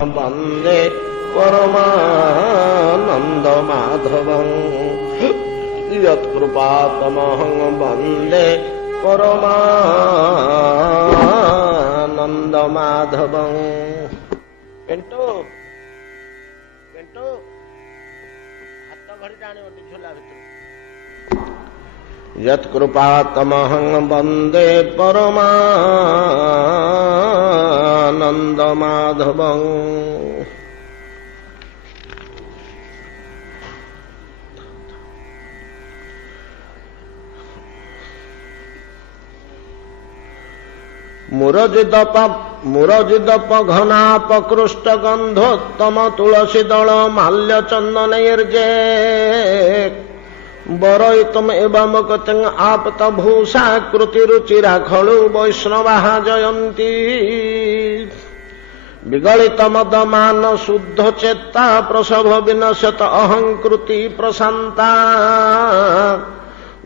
वंदे परमानंद माधवं यत्कृपातमहं वंदे परमानंद माधवं। पिंटू पिंटू हाथ घड़ी टाणी झोला भितर यत्कृपातमहं वंदे परमानंद माधवं। मुरजिदप घनापकृष्ट गंधोत्तम तुलसी दल माल्य चंदनैर्जे वरयितुम एवं गतिं आपत भूषा कृति रुचिरा खलु वैष्णवाः जयन्ति। विगलित मदमान शुद्ध चेता प्रसभ विनशत अहंकृति प्रशांता।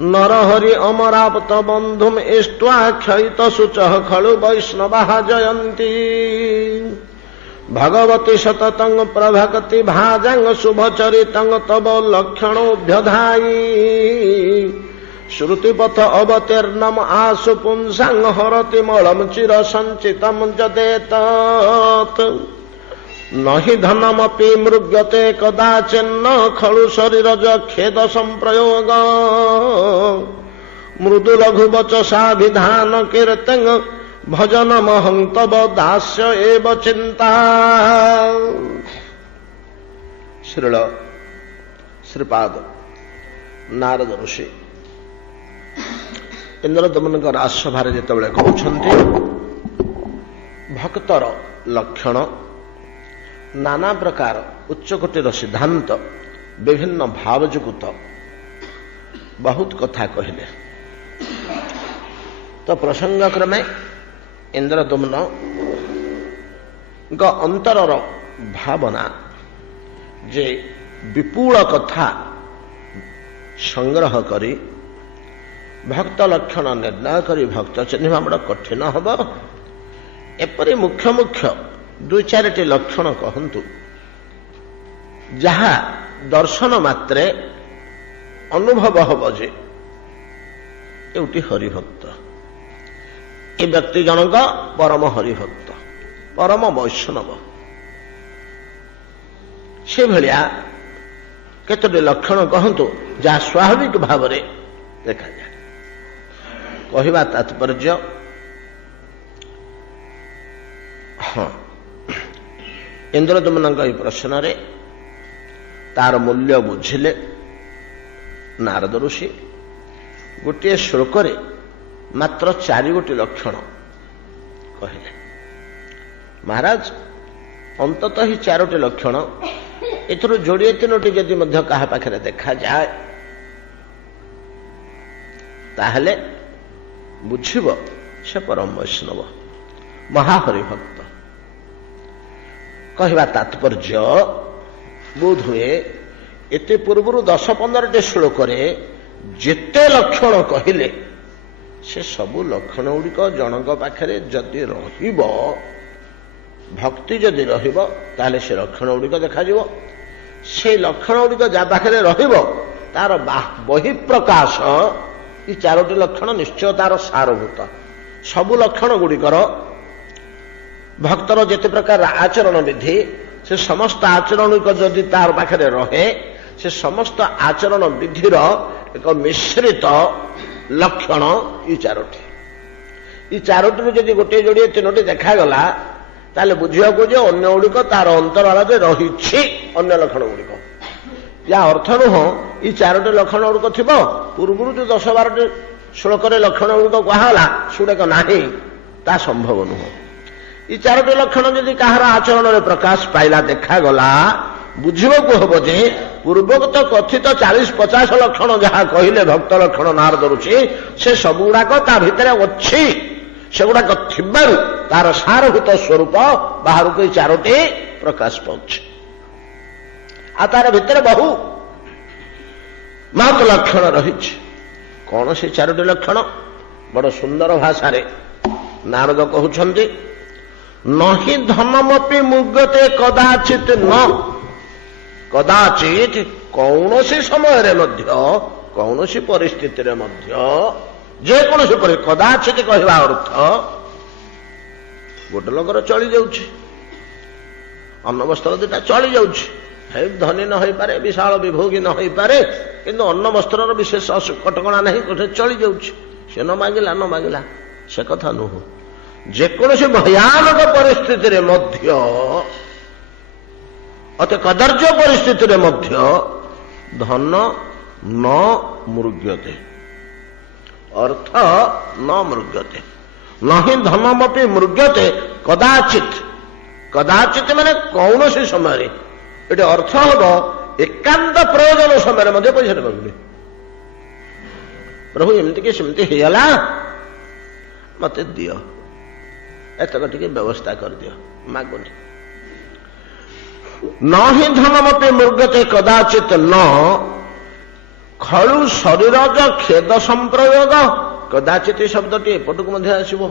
नरहरि अमरापत बंधुम इष्ट्वा क्षयित शुचः खलु वैष्णवाः जयन्ति। भगवती सततं प्रभक्ति भाजं शुभचरितं तव लक्षणोभ्यधायि। श्रुतिपथ अवतीर्णम आशु पुंसां हरति मलं चिर संचितं जदेतत्। न हि धनमपि मृग्यते कदाचिन्न खलु शरीरज खेद संप्रयोग। मृदु लघु वचसाभिधान कीर्तं भजनमहं तव दास्य एव चिंता। श्रील श्रीपाद नारद ऋषि इंद्रदमन राजसभा जितेबाला कहते भक्तर लक्षण नाना प्रकार उच्चकोटीर सिद्धांत विभिन्न भावजुगुत बहुत कथा कहले। तो प्रसंगक्रमे इंद्रदमन अंतरर भावना जे विपुल कथा संग्रह करी भक्त लक्षण निर्णय करी भक्त चिन्हवा बड़ कठिन हम। एपरी मुख्य मुख्य दुई चारिटी लक्षण कहतु जहा दर्शन मात्रे अनुभव हम जे एउटी हरिभक्त। ये व्यक्ति जनक परम हरिभक्त परम वैष्णव। से भलिया केतोटी लक्षण कहतु जहा स्वाभाविक भाव में देखा जाए। कहवा तात्पर्य हाँ इंद्रदमन प्रश्न रे तार मूल्य बुझिले नारद ऋषि गोटे श्लोक रे मात्र 4 गोटी लक्षण कहले। महाराज अंततः ही 4टी लक्षण एथुर जोड़े 3टी जदि मध्य कहा पाखरे देखा जाए ताहले बुझिब से परम वैष्णव महाहरिभक्त। कहवा तात्पर्य बोध हुए एते पूर्व 10-15टी श्लोक जेते लक्षण कहले से सबु लक्षण गुड़िक जनक पाखरे जदि रहिब भक्ति जदि रहिब ताले से लक्षण गुड़िक देखा जिवो। से लक्षण गुड़िक जा पाखरे रहिब तार बहिप्रकाश ये 4टी लक्षण निश्चय तार सारभूत। सबु लक्षण गुड़िकर भक्तर जेते प्रकार आचरण विधि से समस्त आचरण जदि तार पाखरे रहे से समस्त आचरण विधिर एक मिश्रित लक्षण ये 4टी। ये 4टी जदि गोटे जोड़े 3टी देखागला ताले बुझिया को अन्य गुड़िक तार अंतराल रही अन्य लक्षण गुड़िक या अर्थ नुह ये 4टी लक्षण गुड़िक थी पूर्व जो 10-12टी श्लोक लक्षण गुड़िक कहला सुड़ेक नाही ता संभव नुह। ये 4टी लक्षण जदि कहार आचरण में प्रकाश पाइला देखागला बुझिबकु हब जे पूर्वोक्त कथित 40-50 लक्षण जहाँ कहले भक्त लक्षण नारद ऋषि से सबुड़ाक ता भितरे अच्छी सेगुड़ाक थिबारु तार सारभूत स्वरूप बाहर को 4टी प्रकाश पाउछि। आ तार भितरे बहु महत लक्षण रही। कौन से 4टी लक्षण बड़ सुंदर भाषा रे नारद कहउछन्ति नहि धनमपि मुग्यते कदाचित न कदाचित कौनसी समय मध्य कौनसी परिस्थिति मध्य जेकोसी कदाचित कहवा अर्थ गोटे लोकर चली जाऊँ अन्न वस्त्र दुटा चली जाऊँ धनी न हो पारे विशाल विभोगी न हो पारे किंतु अन्न वस्त्र विशेष कटकणा नहीं गोटे चली जाऊँ से न मागिला से कथा नुह जेकोसी भयानक परिस्थिति मध्य अति कदर्य परिस्थिति मध्य धन न मृग्यते अर्थ न मृग्यते नहीं धनमपि मृग्यते कदाचित कदाचित माने कौन सी समय ये अर्थ हम एकांत प्रयोजन समय मध्य पैसा पाऊनी प्रभु एमती कि सेमती होगला मत दियो एतक टे व्यवस्था कर दियो मागुनी न ही धनमपि मृग्यते कदाचित न खलु शरीर खेद संप्रयोग कदाचित शब्दटी एपटक आसब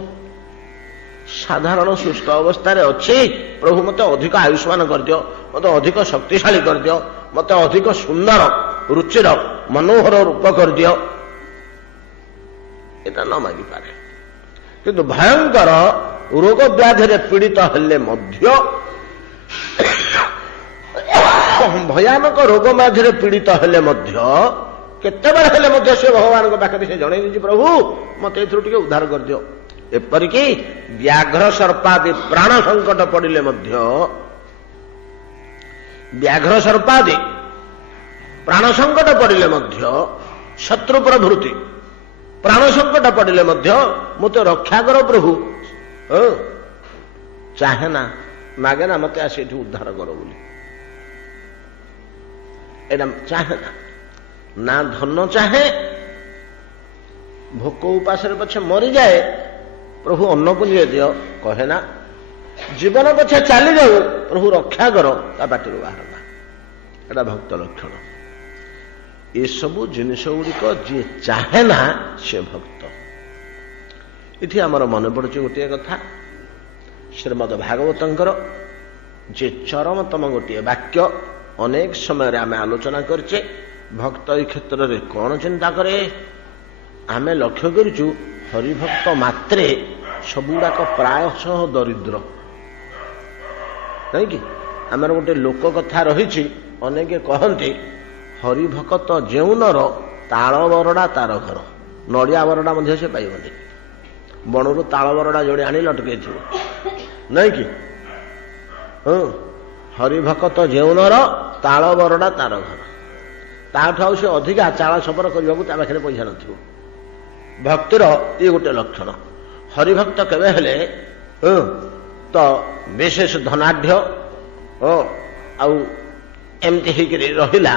साधारण सुस्थ अवस्था अच्छी प्रभु मत अधिक आयुष्मान कर दियो मत अधिक शक्तिशाली कर दियो मत अधिक सुंदर रुचिर मनोहर रूप कर दियो एटा न मागी पारे किंतु भयंकर रोग व्याधि पीड़ित हेले मध्य भयानक रोग व्याधि पीड़ित हेले मध्य केते बार हेले मध्य से भगवान को पाखे से जणै दिछि प्रभु मत एथुर टिके उद्धार कर दियो एपरिकी व्याघ्र सर्पादि प्राण संकट पड़िले मध्य व्याघ्र सर्पादि प्राण संकट पड़िले मध्य शत्रु प्रभृति प्राण संकट पड़िले मध्य मत रक्षा कर प्रभु चाहे ना मागे ना मत आसी उद्धार कर बोली एटा चाहे ना धन चाहे भोक उपास पछे मरी जाए प्रभु अन्न पुंज दियो कहे ना जीवन पछे चली जाऊ प्रभु रक्षा कर पार्टी बाहर एटा भक्त लक्षण ये सबू जिनिस गुड़िक जी चाहे ना से भक्त इति आमर मन पड़ुची गोटे कथा श्रीमद भागवतंकर जे चरमतम गोटे वाक्य अनेक समय आम आलोचना करचे भक्त ए क्षेत्र में कौन चिंता करे आमे लक्ष्य करूँ हरिभक्त मात्रे सबुड़ाक प्रायशः दरिद्र नहीं कि आमर गोटे लोक कथा रही अनेक कहते हरिभक्त जेउनर ताल बरड़ा तार घर नड़िया बरड़ा मध्य से पाइबनी बणरू ताल बरड़ा जोड़े आनी लटके नहीं कि हरिभक्त जेउनर ताल बरड़ा तार घर ताठू से अधिका चाल सफर करने पाखे पैसा नथिबो भक्तिर ये गोटे लक्षण हरिभक्त केवे हेले तो विशेष धनाढ़ आमती रहिला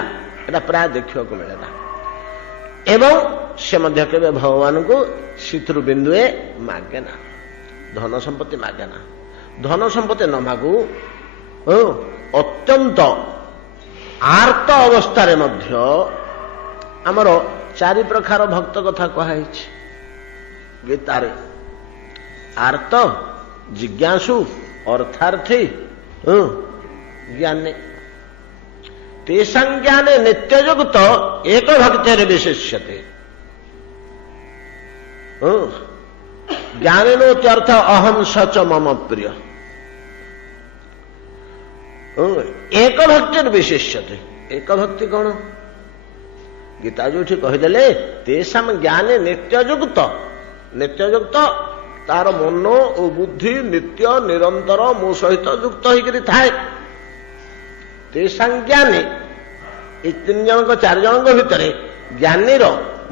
एटा प्राय देखा मिलेना एवं से मध्य केवे भगवान को सिथुर बिंदुए मागेना धन संपत्ति मागेना धन संपत्ति न मागू अत्यंत आर्त अवस्था मध्य आमर चारि प्रकार भक्त कथा कहुई गीतारे आर्त जिज्ञासु अर्थार्थी ज्ञानी तेषां ज्ञाने नित्ययुक्त एक भक्तिर विशिष्यते ज्ञानिनोत्यर्थ अहम सच मम प्रिय एक भक्तिर विशिष्यते एक भक्ति कौन गीता जो कहीदे तेषां ज्ञाने नित्ययुक्त नित्ययुक्त तार मन और बुद्धि नित्य निरंतर मो सहित युक्त होकर थाए तेषां ज्ञानी ये 3 जन 4 जन भितर ज्ञानीर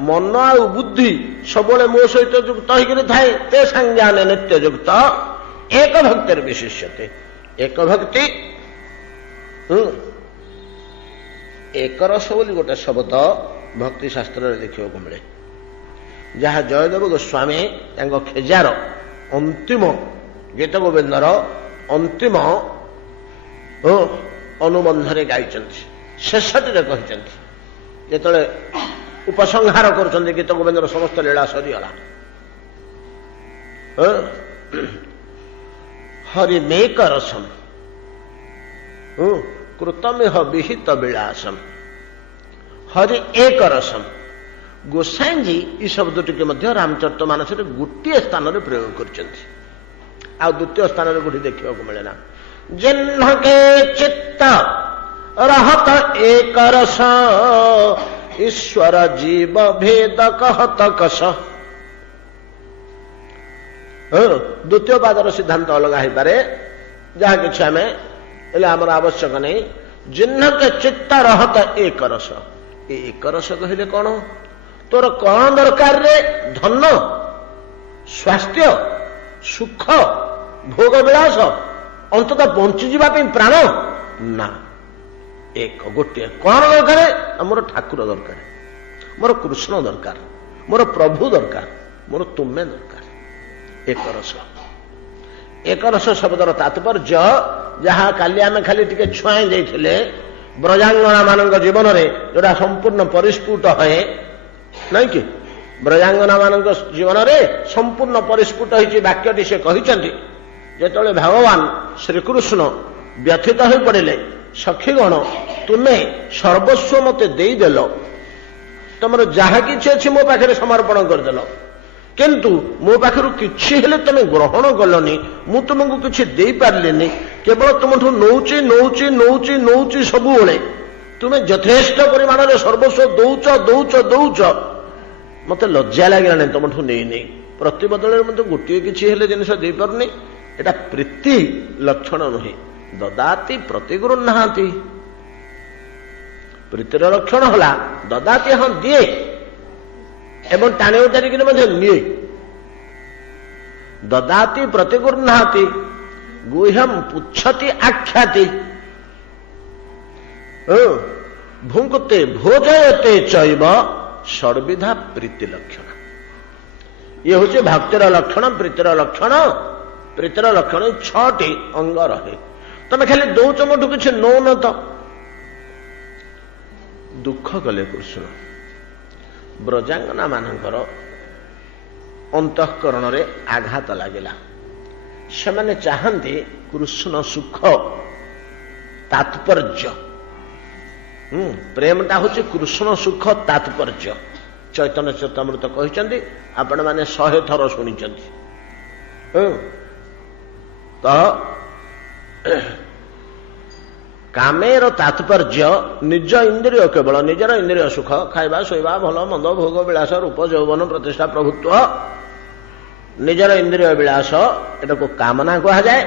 मन आ बुद्धि सब मो सहित युक्त होकर थाए तेषां ज्ञाने नित्ययुक्त एक भक्तिर विशिष्यते एक भक्ति एक रस बोली गोटे शब्द भक्ति शास्त्र देखा मिले जहाँ जयदेव गोस्वामी खेजार अंतिम गीत गोविंदर अंतिम अनुबंधरे गाई शेषटी कहते जो उपसंहार कर गीत गोविंदर समस्त लीला सरीगला हरिमेक रसम कृतमेह विहित विलासम हरि एक रसम। गोसाई जी ये शब्दटी के रामचरित मानस गोटे स्थान में प्रयोग कर द्वितीय स्थान में गोटे देखा मिले ना। जिन्ह के चित्त रहत एक रस ईश्वर जीव भेद कहत कस। द्वितीय पादर सिद्धांत अलग हो पारे जहाँ कि आम आमर आवश्यक नहीं। जिन्ह के चित्त रहत एक रस एक रस कहले कौन तोर कौन दरकार रे धन स्वास्थ्य सुख भोग विलास अंततः बंची जावाई प्राण ना एक गोटे कौन दरकार मोर ठाकुर दरकार मोर कृष्ण दरकार मोर प्रभु दरकार मोर तुम्हें दरकार एक रस शब्दर तात्पर्य जहाँ काली आम खाली टिके छुआई देते ब्रजांगना मान जीवन में जोड़ा संपूर्ण परिस्फुट है नहीं कि ब्रजांगना मान जीवन में संपूर्ण परिस्फुट होती वाक्यटी से कहते जो भगवान श्रीकृष्ण व्यथित हो पड़े सखीगण तुम्हें सर्वस्व मते देदेल तुम जहा कि अच्छी मो पाखे समर्पण करदेल किंतु मो पाखर किसी हेले तुम ग्रहण कलनी मु तुमको किसी दे पार्लिनी केवल तुमठू नौची नौची नौची नौची सबु तुम्हें यथेष्ट परिमाण में सर्वस्व दौच दौच दौच मत लज्जा लगे तुमठू नहीं नहीं प्रति बदल मत गोटे किसी हेले जिन दे पारुनी एटा प्रीति लक्षण नुहे ददाति प्रतिगृह्णाति प्रीतिर लक्षण होला ददाति हाँ दिए एवं टाणी उतारिक निये ददाति प्रतिगृह्णाति गुह्यम पुच्छति आख्याति भुंकते भोजयते चैव षड्विधा प्रीति लक्षण ये हूँ भक्तिर लक्षण प्रीतिर लक्षण 6टी अंग रहे तुम खाली दौच मोटू किसी नौन तो दुख कले कृष्ण ब्रजांगना मानकर अंतःकरण रे आघात लगिला से चाहती कृष्ण सुख तात्पर्य प्रेमटा हूँ कृष्ण सुख तात्पर्य चैतन्य चरितामृत कहते आपण मैंने 100 थर शुणी तो कामेर तात्पर्य निज इंद्रिय केवल निजर इंद्रिय सुख खाइबा शोइबा भल मंद भोग विलास रूप यौवन प्रतिष्ठा प्रभुत्व निजर इंद्रिय विलास एटा को कामना कहा जाए।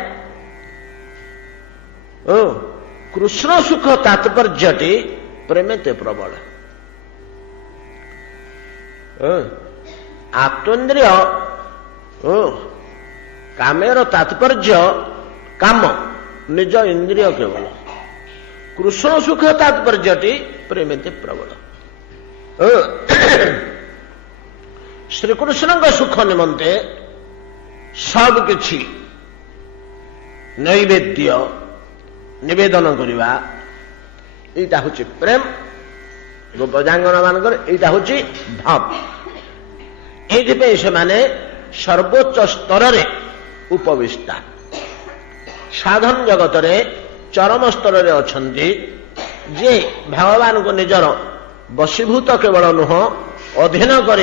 कृष्ण सुख तात्पर्यटी प्रेमेते प्रबल आत्मेन्द्रिय कामेर तात्पर्य काम निज इंद्रिय केवल कृष्ण सुख तात्पर्यटी प्रेमेते प्रबल श्रीकृष्ण सुख निमंते सब किछि नैवेद्य निवेदन करवा यहीटा हूँ प्रेम गोपजांगना मानकर यहीटा हूँ भाव ये सर्वोच्च स्तर रे उपविष्टा साधन जगत रे चरम स्तर रे अछंती जे भगवान को निजर वशीभूत केवल नुह अधीन कर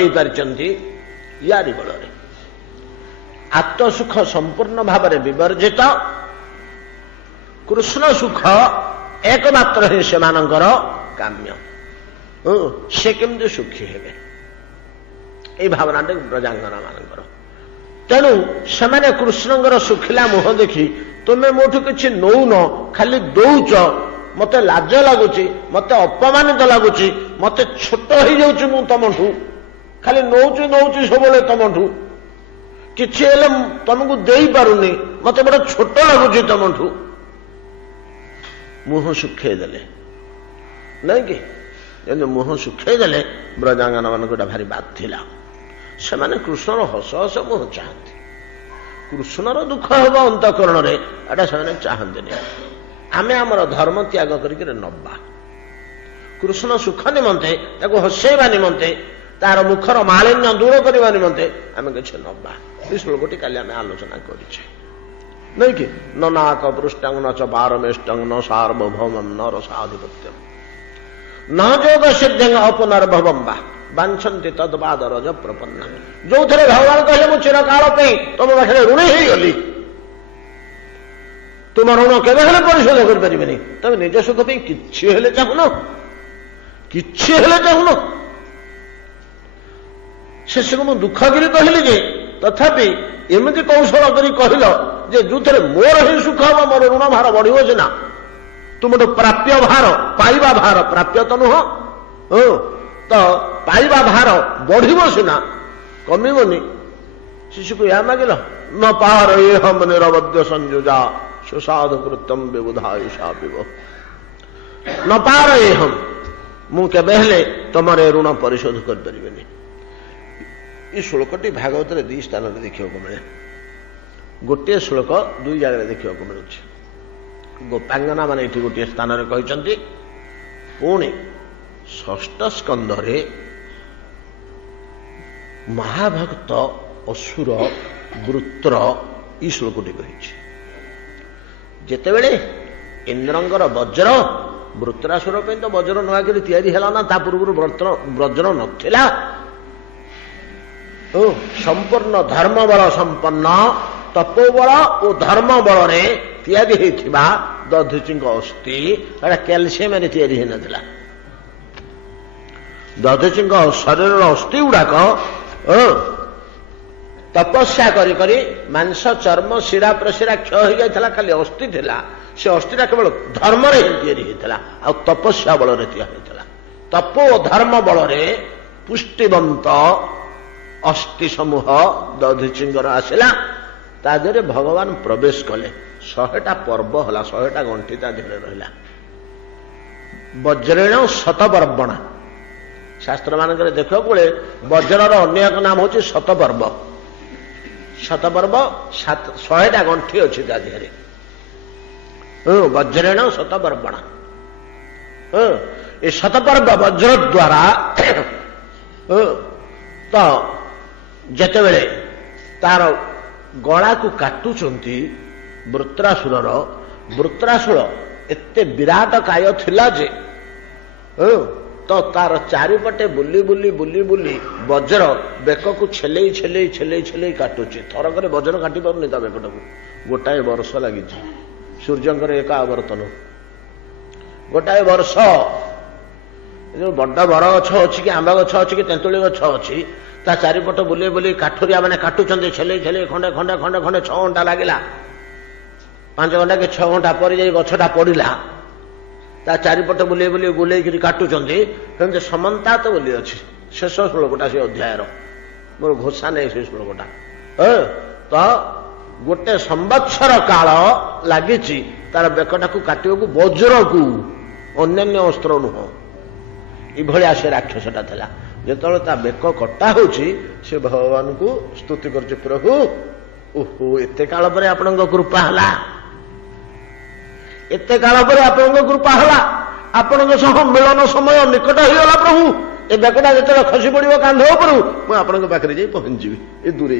यारी बल आत्मसुख संपूर्ण भाव में विवर्जित कृष्ण सुख एकमात्र ही से काम्य से केमती सुखी हेबे ये भावना ब्रजांगना मानकर तेणु से कृष्णଙ୍କର सुखिला मुह देखी तुम्हें मोठू किसी नौन खाली दौच मत लाज लगुच मत अपमानित लगुच मत छोट हो जाऊँ मु तुमठू खाली नौची नौची सब तुमठू किसी तुमको दे पारुनी मत बड़ा छोट लगुच तुमठू मुह सुखे देले नहीं कि जब मुह सुखे देले ब्रजांगना मान भारी बाधिला से कृष्णर हस हस मुह चाहती कृष्णर दुख हम अंतकरण एटा से चाहते आमे आमर धर्म त्याग करके नवा कृष्ण सुख निमंते हसैवा निमंते तार मुखर मालिन्य दूर करने निमंते आम किसी नवा श्लोकटी काली आलोचना कर नहीं कि न नाक पृष्ठं न च पारमेष्टं न सार्वभौमं न रसाधिपत्यम न जोग सिद्धिं अपनर्भवं वा बांछन्ति तद्वाद रज प्रपन्न। जो थे भगवान कहले मु चिरकाल तुम पाखे ऋणी गली तुम ऋण केवे परिशोध कर तुम निज सुख कि चाहून कि चाहून शेष को दुखगिरी कहली जे तथापि एमती कौशल करी कहल जे जो थे मोर ही सुख हम मोर ऋण भार बढ़ सीना तुम प्राप्य भार पाइबा भार प्राप्य तो नुह तो पाइबा भार बढ़ सीना कमिबनी शिशु को या मागिल न पार ये हम निरवध्य संयुजा सुसाधु कृतम विबुधायुषा विव न पार ये हम मुझे हेले तुम ऋण परिशोध कर ये श्लोकटी भागवत दी स्थान देखा मिले गोटे श्लोक दुई जगह देखा मिलूँ गोपांगना मान ये गोटे स्थान कहते पुणी षष्ठ स्कंधरे महाभक्त असुर वृत्र ये श्लोकटी कही जेतेबेले इंद्रंगर वज्र वृत्रासुर पे तो वज्र नुआक ना पूर्व वज्र नथिला संपूर्ण धर्म बल संपन्न तपोबल और धर्म बल दधीची अस्थि क्यालसीयम ना दधीची शरीर अस्थि गुड़ाक तपस्या करी मांस चर्म शिरा प्रशिरा क्षय हो जाता खाली अस्थि थिला से अस्थि केवल धर्म आ तपस्या बल तपो धर्म बल पुष्टिवंत अस्थि समूह दधीचिंगर आसला तादे भगवान प्रवेश कले 100टा पर्व होला 100टा गंठी ता देहरे रहिला वज्रेण शतपर्वण शास्त्र मानक देख बोले वज्रर अन्य एक नाम हूँ शतपर्व 100टा गंठी अच्छी ता देहरे वज्रेण शतपर्वण ये शतपर्व वज्र द्वारा तो जेतेबेले तार गला को काटुचंती वृत्रासुर एते विराट काय थिला जे तो तार चारिपटे बुली बुली बुली बुली वज्र बेक को छेले छेले छेले छेले काटुची थरक वज्र काटी पारुनी ता बेकटा को गोटाए वर्ष लगी सूर्यंकर एक आवर्तन गोटाए वर्ष जो बड़ बर गछ अच्छी कि आंबा गछ अच्छी कि तेंतुली गछ अच्छी ता चारिपट बुले बुले काठुरिया मैंने काटुचंदे छेले छेले खंडे खंडे खंडे खंडे 6 घंटा लगिला 5 घंटा कि 6 घंटा पर जाई गछटा पड़िला ता चारिपट बुले बुले गुले कि काटुचंदे सेमते समन्ता तो बोली अछि शेष श्लोकटा से अध्यायर मोर घोषा नहीं से श्लोकटा तो गोटे संवत्सर काल लगी तार बेकटा को काटिबा को वज्र को अन्य अस्त्र नुह इभलिया से राक्षसटा था जो ता बेक कटा से भगवान को स्तुति कर प्रभु ओहो एते काल पर आपण कृपा हला एते काल पर आपण कृपा हला आपण सह मिलन समय निकट हो गला प्रभु ए बेकटा जो खसी पड़ो कांध उपरू मुझे पाखे जा पहुंची ये दूरे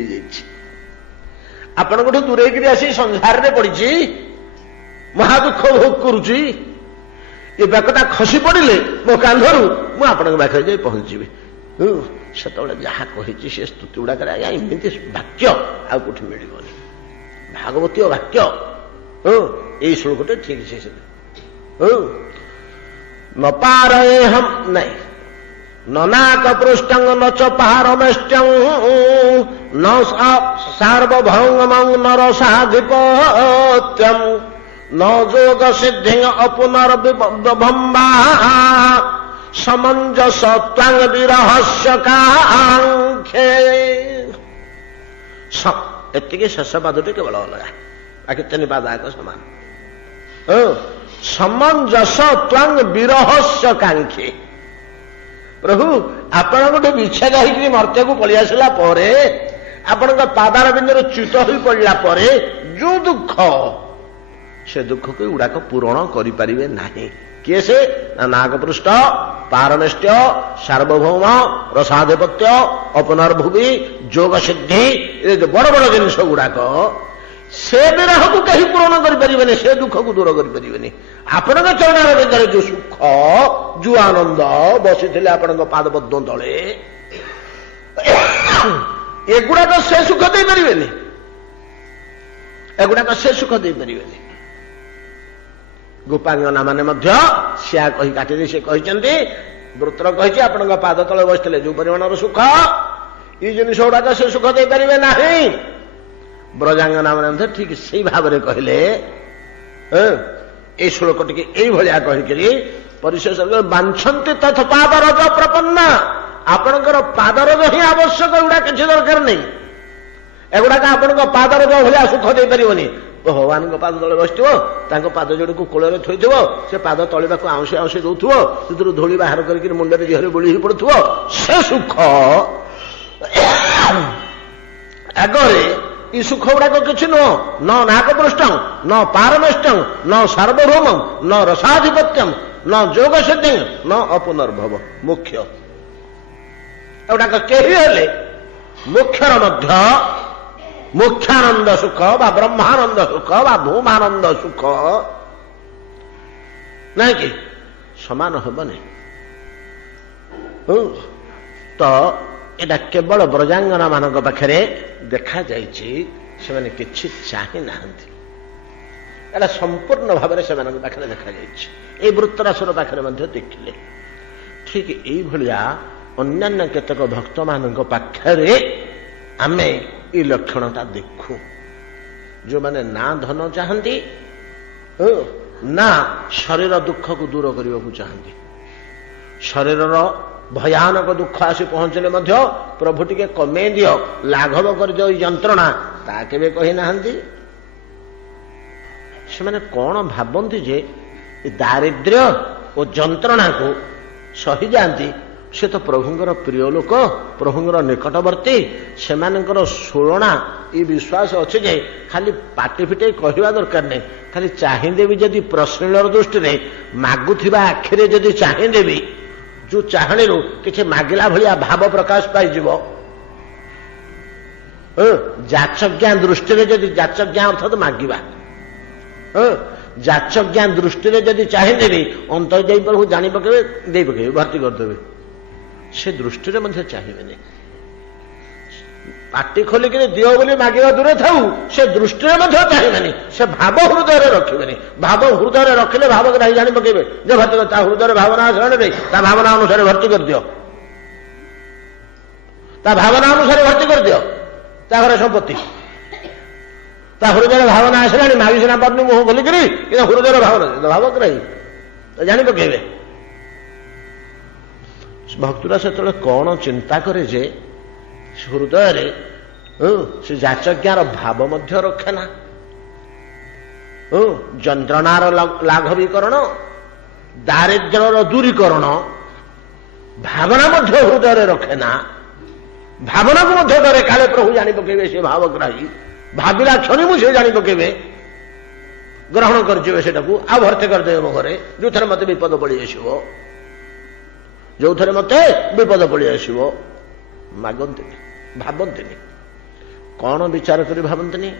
आपण दूरे आसी संसार में पड़ी महादुख भोग करुची ये बेकटा खसी पड़े मो कांधरू मुझे पाखे जा पहुंची से जहाँ कही से स्तुति गुड़ाक एमती वाक्य आउ कौट मिल भागवती वाक्य यही श्लोकटे ठीक से न पारे हम नहीं न नाक पृष्ठं न च पारमेष्ट्यं न सार्वभौमं न रसाधिपत्यं न जोग सिद्धि अपुनर्भम्बा समंजस त्वंग विरहस्य कांखे एति शेष पादटी केवल अलगा बाकी 3 पाद आग समान समंजस त्वंग विरहस्य कांखे प्रभु आपण गोटे विच्छेद होकर मर्त्य को पलि आसला आपण पादार बिंदु च्युत हो पड़ा जो दुख से दुख को गुड़ाक पूरण करें ना किए से नागपृष्ठ पारमेष्ट्य सार्वभौम रसाधिपत्य अपनर्भुवि जोग सिद्धि बड़ बड़ जिनस गुड़ाक से विरह को कहीं पूरण करें से दुख को दूर करें आपण चरणार जो सुख जो आनंद बसी आपण पादपद्म तले एगुड़ाक से सुख दे पारे एगुड़ाक से सुख दे पारे गोपांगना माने सिया कही काटी से कहते वृत्र कही आपण पाद तले बसते जो परिमाण सुख ये जिनिस गुड़ाक से सुख दे पारे ना ब्रजांगना मैंने ठीक से भाव में कहले ये श्लोक टी यही कहीकि परिशेष बांछन्ति तथ पादरज प्रपन्ना आपणकर पादरज ही आवश्यक एगुड़ा किसी दरकार नहीं एगुड़ाक आपण पादरज भाया सुख दे पारनि भगवान पाद तले बस पाद जोड़ को कूल थी से पाद तलवा को आउंसी आउंसी दौर धूली बाहर कर मुंडे देहर बोली पड़ू से सुख आगे ये सुख गुड़ाक किसी नुह न नाकपृष्ठम न पारमेष्टम न सार्वभौम न रसाधिपत्यम न जोग सिद्धि न अपुनर्भव मुख्य एगुड़ाक कही हेले मुख्यर मध्य मुख्यानंद सुख बा ब्रह्मानंद सुख बा भूमानंद सुख नहीं कि समान हेबनी तो एटा केवल ब्रजांगना मान पाखे देखा जाने कि चाही ना एटा संपूर्ण भाव में से पाखे देखा जाए वृत्तरासुर पाखे देखिले ठीक यही अन्य केतक भक्त मान पाखे आमे ये लक्षणता देखू जो माने ना धन चाहती ना शरीर दुख को दूर करने को चाहती शरीर भयानक दुख आसी पहुंचले प्रभु टिके कमे दियो लाघव कर दियो यंत्रणा ताके कही ना से माने कौन भावती जे दारिद्र्य और जंत्रणा को सही जाती से तो प्रभुंर प्रिय लोक प्रभुंर निकटवर्ती से शोलना ये विश्वास अच्छे जे खाली पाटी फिटे कहवा दरकार नहीं खाली चाहिदेवी जदि प्रश्नर दृष्टि मगुवा आखिरे जदि चाहिदेवी जो चाहणी किसी मागिला भलिया भाव प्रकाश पाइज जाचज्ञा दृष्टि जदि जाचज्ञा अर्थात मागिबा जाचज्ञा दृष्टि जदि चाहिदेवी अंतर दे प्रभु जानी पकेबे दे पकेबे भर्ती करदेवे से दृष्टि चाहिए पाटी खोलिक दियो बोली मागिबा दूरे था से दृष्टि चाहिए से भाव हृदय रखे भाव हृदय रखिले भाव ग्राही जानी पकेबे जो भर्ती कर हृदय भावना आचरण भावना अनुसार भर्ती कर दियो भावना अनुसार भर्ती कर दियो घर संपत्ति हृदय भावना आसला मागी सीना पार्टी मुह खोलिक हृदय भावना भाव ग्राही तो जानी पकेबे भक्तुरा से कौन चिंता करे जे हृदय से जाचज्ञार भाव मध्य रखे ना जंत्रणार लाघवीकरण दारिद्र्यर दूरीकरण भावना मध्य हृदय रखे ना भावना को मध्य डरे काले प्रभु जानी पकेबे से भावग्राही भाविला क्षणी मुझे जानी पकेबे ग्रहण कर आ भर्ती करदे मो घरे जो थे मत विपद पड़ी आसो जो थे मत विपद पड़ी आसो मागंती भावती कौन विचार कर भावती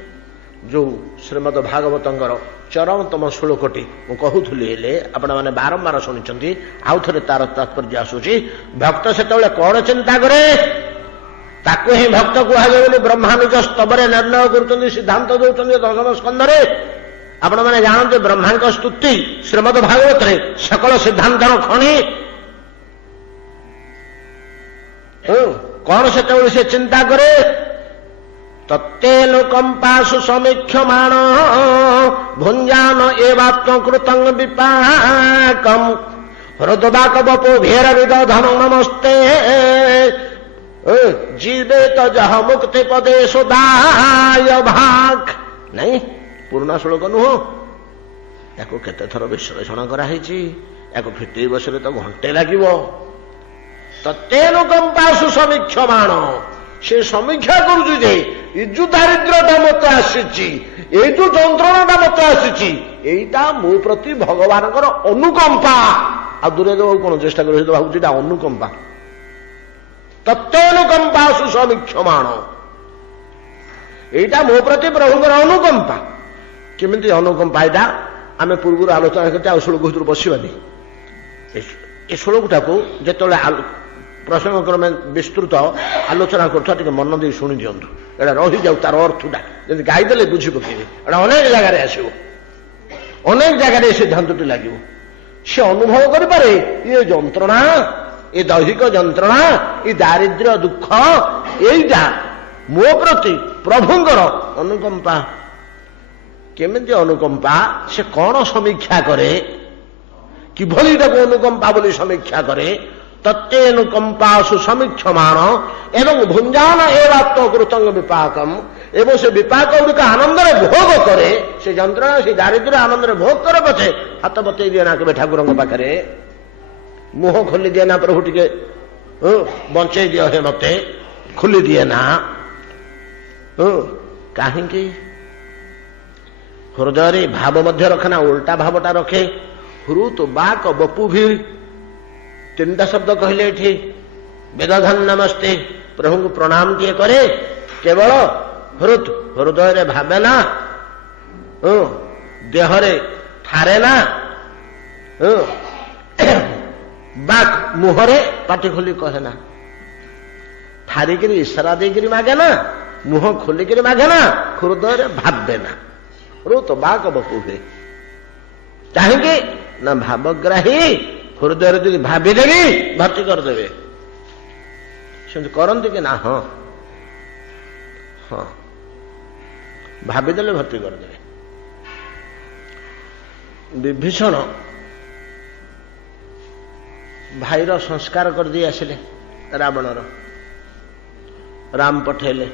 जो श्रीमद भागवतर चरमतम श्लोकटी मुझे आपण मैंने बारंबार शुणी आउ थे तार तात्पर्य आसूची भक्त से कौन चिंता करे ताकू ही भक्त कहुए ब्रह्मा निज स्तवरे निर्णय कर सिद्धांत दौरान दशम स्कंदे आपण मैंने जानते ब्रह्मा स्तुति श्रीमद भागवत सकल सिद्धांत खणी कौन से चिंता करे तत्तेनुकंपासु समीक्षमाण भुंजान एवात्मकृतं विपाकम हृदबाक बपो भेर विदधन नमस्ते जीवे तो जह मुक्ति पदे सुदाय भाग नहीं पूर्ण श्लोक नुह या केते थर विश्लेषण कराई या फिटे बसरे तो घंटे लगे तत्तेनुकंपासु समीक्षमाण से समीक्षा करुचु दारिद्र्यटा मत आसी जंत्रणा मत आसीटा मो प्रति भगवान अनुकंपा आ दूरे देव कौन चेष्टा कर भावुँ अनुकंपा तत्तेनुकंपासु समीक्षमाण এইটা ମୋ ପ୍ରତି ପ୍ରଭୁଙ୍କର ଅନୁକମ୍ପା। କେମିତି ଅନୁକମ୍ପା ଏଇଟା ଆମେ ପୂର୍ବରୁ ଆଲୋଚନା କରିଛେ, ଆଉ ଶ୍ଳୋକ ଭିତରୁ ବସିବାନି। ଏ ଶ୍ଳୋକଟାକୁ ଯେତେବେଳେ ପ୍ରସଙ୍ଗ କ୍ରମେ ବିସ୍ତୃତ ଆଲୋଚନା କରୁଥିବା ଟିକେ ମନ ଦେଇ ଶୁଣି ଦିଅନ୍ତୁ। ଏଇଟା ରହିଯାଉ ତାର ଅର୍ଥଟା, ଯେମିତି ଗାଇଦେଲେ ବୁଝି ପକେଇବେ। ଏଇଟା ଅନେକ ଜାଗାରେ ଆସିବ, ଅନେକ ଜାଗାରେ ଏ ସିଦ୍ଧାନ୍ତଟି ଲାଗିବ। ସେ ଅନୁଭବ କରିପାରେ ଏ ଯନ୍ତ୍ରଣା, ଏ ଦୈହିକ ଯନ୍ତ୍ରଣା, ଏ ଦାରିଦ୍ର୍ୟ ଦୁଃଖ, ଏଇଟା ମୋ ପ୍ରତି ପ୍ରଭୁଙ୍କର ଅନୁକମ୍ପା। କେମିତି ଅନୁକମ୍ପା? ସେ କ'ଣ ସମୀକ୍ଷା କରେ? କିଭଳି ତାକୁ ଅନୁକମ୍ପା ବୋଲି ସମୀକ୍ଷା କରେ? ତତ୍ତେନୁକମ୍ପାସୁ ସମୀକ୍ଷମାଣ ଏବଂ ଭୁଞ୍ଜାନ ଏବାତ୍ମକୃତଂ ବିପାକମ୍, ଏବଂ ସେ ବିପାକ ଗୁଡ଼ିକ ଆନନ୍ଦରେ ଭୋଗ କରେ। ସେ ଯନ୍ତ୍ରଣା, ସେ ଦାରିଦ୍ର୍ୟ ଆନନ୍ଦରେ ଭୋଗ କରେ ପଛେ ହାତ ବତେଇ ଦିଏ ନା କେବେ ଠାକୁରଙ୍କ ପାଖରେ, ମୁହଁ ଖୋଲି ଦିଏ ନା, ପ୍ରଭୁ ଟିକେ ବଞ୍ଚେଇ ଦିଅ ହେ ମତେ, ଖୋଲି ଦିଏ ନା। କାହିଁକି? ହୃଦୟରେ ଭାବ ମଧ୍ୟ ରଖେ ନା, ଓଲଟା ଭାବଟା ରଖେ। ହୃତ୍ ବାକ୍ ବପୁଭିର୍, ତିନିଟା ଶବ୍ଦ କହିଲେ ଏଠି। ବେଦଧନ୍ ନମସ୍ତେ, ପ୍ରଭୁଙ୍କୁ ପ୍ରଣାମ କିଏ କରେ? କେବଳ ହୃତ୍, ହୃଦୟରେ ଭାବେ ନା, ଦେହରେ ଠାରେ ନା, ବାକ୍ ମୁହଁରେ ପାଟି ଖୋଲି କହେ ନା, ଠାରିକିରି ଇସାରା ଦେଇକିରି ମାଗେ ନା, ମୁହଁ ଖୋଲିକିରି ମାଗେ ନା, ହୃଦୟରେ ଭାବେ ନା। ହୃତ୍ ବାକ୍ ବପୁଭିର୍, କାହିଁକି ନା ଭାବଗ୍ରାହୀ ହୃଦୟରେ ଯଦି ଭାବିଦେବି ଭର୍ତ୍ତି କରିଦେବେ। ସେମିତି କରନ୍ତି କି ନା? ହଁ ହଁ, ଭାବିଦେଲେ ଭର୍ତ୍ତି କରିଦେବେ। ବିଭୀଷଣ ଭାଇର ସଂସ୍କାର କରିଦେଇ ଆସିଲେ ରାବଣର। ରାମ ପଠେଇଲେ,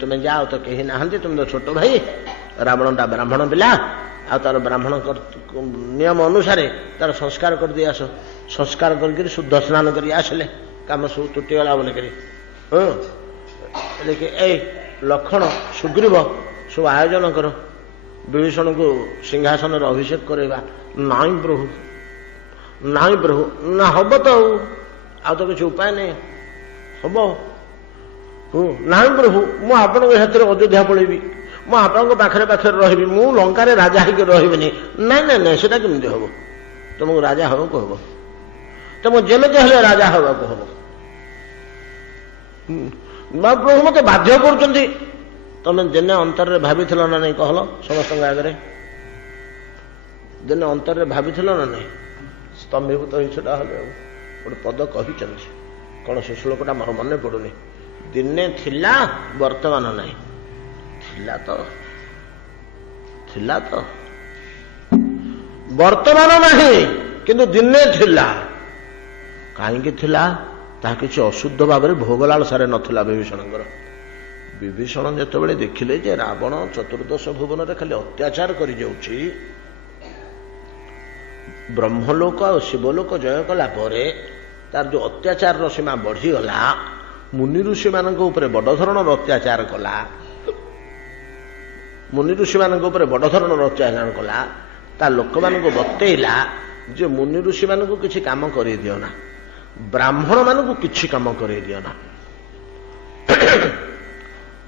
ତୁମେ ଯାଅ, ତ କେହି ନାହାନ୍ତି, ତୁମେ ତ ଛୋଟ ଭାଇ, ରାବଣଟା ବ୍ରାହ୍ମଣ ପିଲା, ଆଉ ତାର ବ୍ରାହ୍ମଣ ନିୟମ ଅନୁସାରେ ତାର ସଂସ୍କାର କରିଦେଇ ଆସ। ସଂସ୍କାର କରିକି ଶୁଦ୍ଧ ସ୍ନାନ କରି ଆସିଲେ, କାମ ସବୁ ତୁଟିଗଲା ବୋଲିକରି। ଦେଖି ଏଇ ଲକ୍ଷ୍ମଣ ସୁଗ୍ରୀବ ସବୁ ଆୟୋଜନ କର, ବିଭୀଷଣକୁ ସିଂହାସନରେ ଅଭିଷେକ କରାଇବା। ନାଇଁ ପ୍ରଭୁ, ନାଇଁ ପ୍ରଭୁ, ନା ହବ ତ, ଆଉ ତ କିଛି ଉପାୟ ନାହିଁ, ହବ। ନାଇଁ ପ୍ରଭୁ, ମୁଁ ଆପଣଙ୍କ ସାଥିରେ ଅଯୋଧ୍ୟା ପଳେଇବି, ମୁଁ ଆପଣଙ୍କ ପାଖରେ ପାଖରେ ରହିବି, ମୁଁ ଲଙ୍କାରେ ରାଜା ହେଇକି ରହିବିନି। ନାଇଁ ନାଇଁ ନାଇଁ, ସେଟା କେମିତି ହବ? ତମକୁ ରାଜା ହବାକୁ ହବ, ତମକୁ ଯେମିତି ହେଲେ ରାଜା ହବାକୁ ହବ। ପ୍ରଭୁ ମତେ ବାଧ୍ୟ କରୁଛନ୍ତି। ତମେ ଦିନେ ଅନ୍ତରରେ ଭାବିଥିଲ ନା ନାଇଁ କହିଲ ସମସ୍ତଙ୍କ ଆଗରେ? ଦିନେ ଅନ୍ତରରେ ଭାବିଥିଲ ନା ନାଇଁ? ସ୍ତମ୍ଭୀଭୂତ ହେଇଛଟା ହେଲେ ଆଉ ଗୋଟେ ପଦ କହିଛନ୍ତି, କଣ ସେ ଶ୍ଳୋକଟା ମୋର ମନେ ପଡୁନି। ଦିନେ ଥିଲା, ବର୍ତ୍ତମାନ ନାହିଁ। ଥିଲା ତ, ଥିଲା ତ, ବର୍ତ୍ତମାନ ନାହିଁ, କିନ୍ତୁ ଦିନେ ଥିଲା। କାହିଁକି ଥିଲା? ତାହା କିଛି ଅଶୁଦ୍ଧ ଭାବରେ ଭୋଗ ଲାଳସାରେ ନଥିଲା ବିଭୀଷଣଙ୍କର। ବିଭୀଷଣ ଯେତେବେଳେ ଦେଖିଲେ ଯେ ରାବଣ ଚତୁର୍ଦ୍ଦଶ ଭୁବନରେ ଖାଲି ଅତ୍ୟାଚାର କରିଯାଉଛି, ବ୍ରହ୍ମଲୋକ ଆଉ ଶିବଲୋକ ଜୟ କଲା ପରେ ତାର ଯୋଉ ଅତ୍ୟାଚାରର ସୀମା ବଢିଗଲା, ମୁନି ଋଷିମାନଙ୍କ ଉପରେ ବଡ଼ ଧରଣର ଅତ୍ୟାଚାର କଲା, ମୁନି ଋଷିମାନଙ୍କ ଉପରେ ବଡ଼ ଧରଣର ଅତ୍ୟାଚାର କଲା, ତା ଲୋକମାନଙ୍କୁ ବତେଇଲା ଯେ ମୁନି ଋଷିମାନଙ୍କୁ କିଛି କାମ କରେଇ ଦିଅ ନା, ବ୍ରାହ୍ମଣ ମାନଙ୍କୁ କିଛି କାମ କରେଇ ଦିଅ ନା।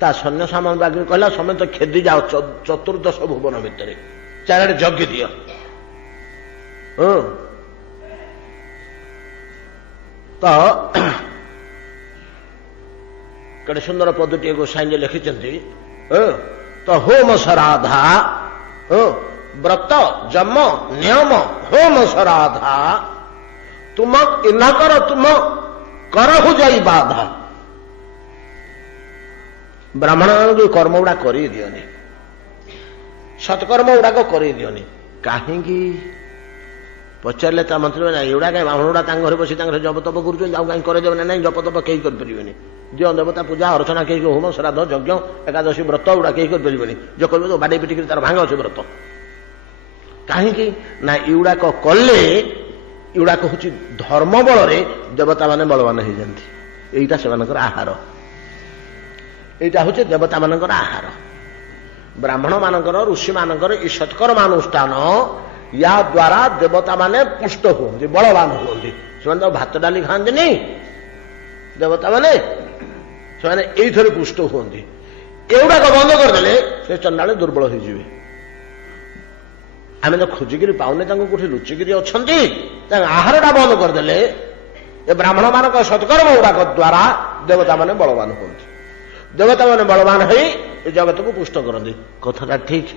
ତା ସୈନ୍ୟ ସାମନ୍ତକୁ କହିଲା, ସମେତ ଖେଦି ଯାଅ ଚତୁର୍ଦ୍ଦଶ ଭୁବନ ଭିତରେ, ଚାରିଆଡେ ଜଗି ଦିଅ। ତ କେତେ ସୁନ୍ଦର ପଦଟିଏ ଗୋସାଇଁଜୀ ଲେଖିଛନ୍ତି। ତ ହୋମ ସରାଧା, ବ୍ରତ ଯମ ନିୟମ ହୋମ ସରାଧା, ତୁମ ଇନ କର ତୁମ କରହୁ ଯାଇ ବାଧା। ବ୍ରାହ୍ମଣମାନଙ୍କୁ କର୍ମ ଗୁଡା କରେଇ ଦିଅନି, ସତ୍କର୍ମ ଗୁଡାକ କରେଇ ଦିଅନି। କାହିଁକି ପଚାରିଲେ ତା ମନ୍ତ୍ରୀ ନା, ଏଗୁଡା କାହିଁ ବ୍ରାହ୍ମଣ ଗୁଡା ତାଙ୍କ ଘରେ ବସି ତାଙ୍କର ଜପ ତପ କରୁଛନ୍ତି, ଆଉ କାହିଁ କରେଇଦେବେ ନା? ନାଇଁ, ଜପ ତପ କେହି କରିପାରିବେନି। ଦିଅ ଦେବତା ପୂଜା ଅର୍ଚ୍ଚନା କେହି, ହୋମ ଶ୍ରାଦ୍ଧ ଯଜ୍ଞ ଏକାଦଶୀ ବ୍ରତ ଗୁଡା କେହି କରିପାରିବେନି। ଯେ କରିବ ତ ବାଡେଇ ପିଟିକିରି ତାର ଭାଙ୍ଗ ଅଛି ବ୍ରତ। କାହିଁକି ନା ଏଗୁଡାକ କଲେ, ଏଗୁଡାକ ହଉଛି ଧର୍ମ ବଳରେ ଦେବତା ମାନେ ବଳବାନ ହେଇଯାନ୍ତି। ଏଇଟା ସେମାନଙ୍କର ଆହାର, ଏଇଟା ହଉଛି ଦେବତା ମାନଙ୍କର ଆହାର। ବ୍ରାହ୍ମଣ ମାନଙ୍କର, ଋଷି ମାନଙ୍କର ଏହି ସତ୍କର୍ମାନୁଷ୍ଠାନ, ୟା ଦ୍ୱାରା ଦେବତା ମାନେ ପୁଷ୍ଟ ହୁଅନ୍ତି, ବଳବାନ ହୁଅନ୍ତି। ସେମାନେ ତ ଭାତ ଡାଲି ଖାଆନ୍ତିନି ଦେବତା ମାନେ, ସେମାନେ ଏଇଥିରେ ପୁଷ୍ଟ ହୁଅନ୍ତି। ଏଗୁଡାକ ବନ୍ଦ କରିଦେଲେ ସେ ଚଣ୍ଡାଳ ଦୁର୍ବଳ ହେଇଯିବେ। ଆମେ ତ ଖୋଜିକିରି ପାଉନେ ତାଙ୍କୁ କୋଉଠି ଲୁଚିକିରି ଅଛନ୍ତି। ତାଙ୍କ ଆହାରଟା ବନ୍ଦ କରିଦେଲେ ଏ ବ୍ରାହ୍ମଣ ମାନଙ୍କ ସତ୍କର୍ମ ଗୁଡାକ ଦ୍ୱାରା ଦେବତା ମାନେ ବଳବାନ ହୁଅନ୍ତି। ଦେବତା ମାନେ ବଳବାନ ହେଇ ଏ ଜଗତକୁ ପୁଷ୍ଟ କରନ୍ତି। କଥାଟା ଠିକ।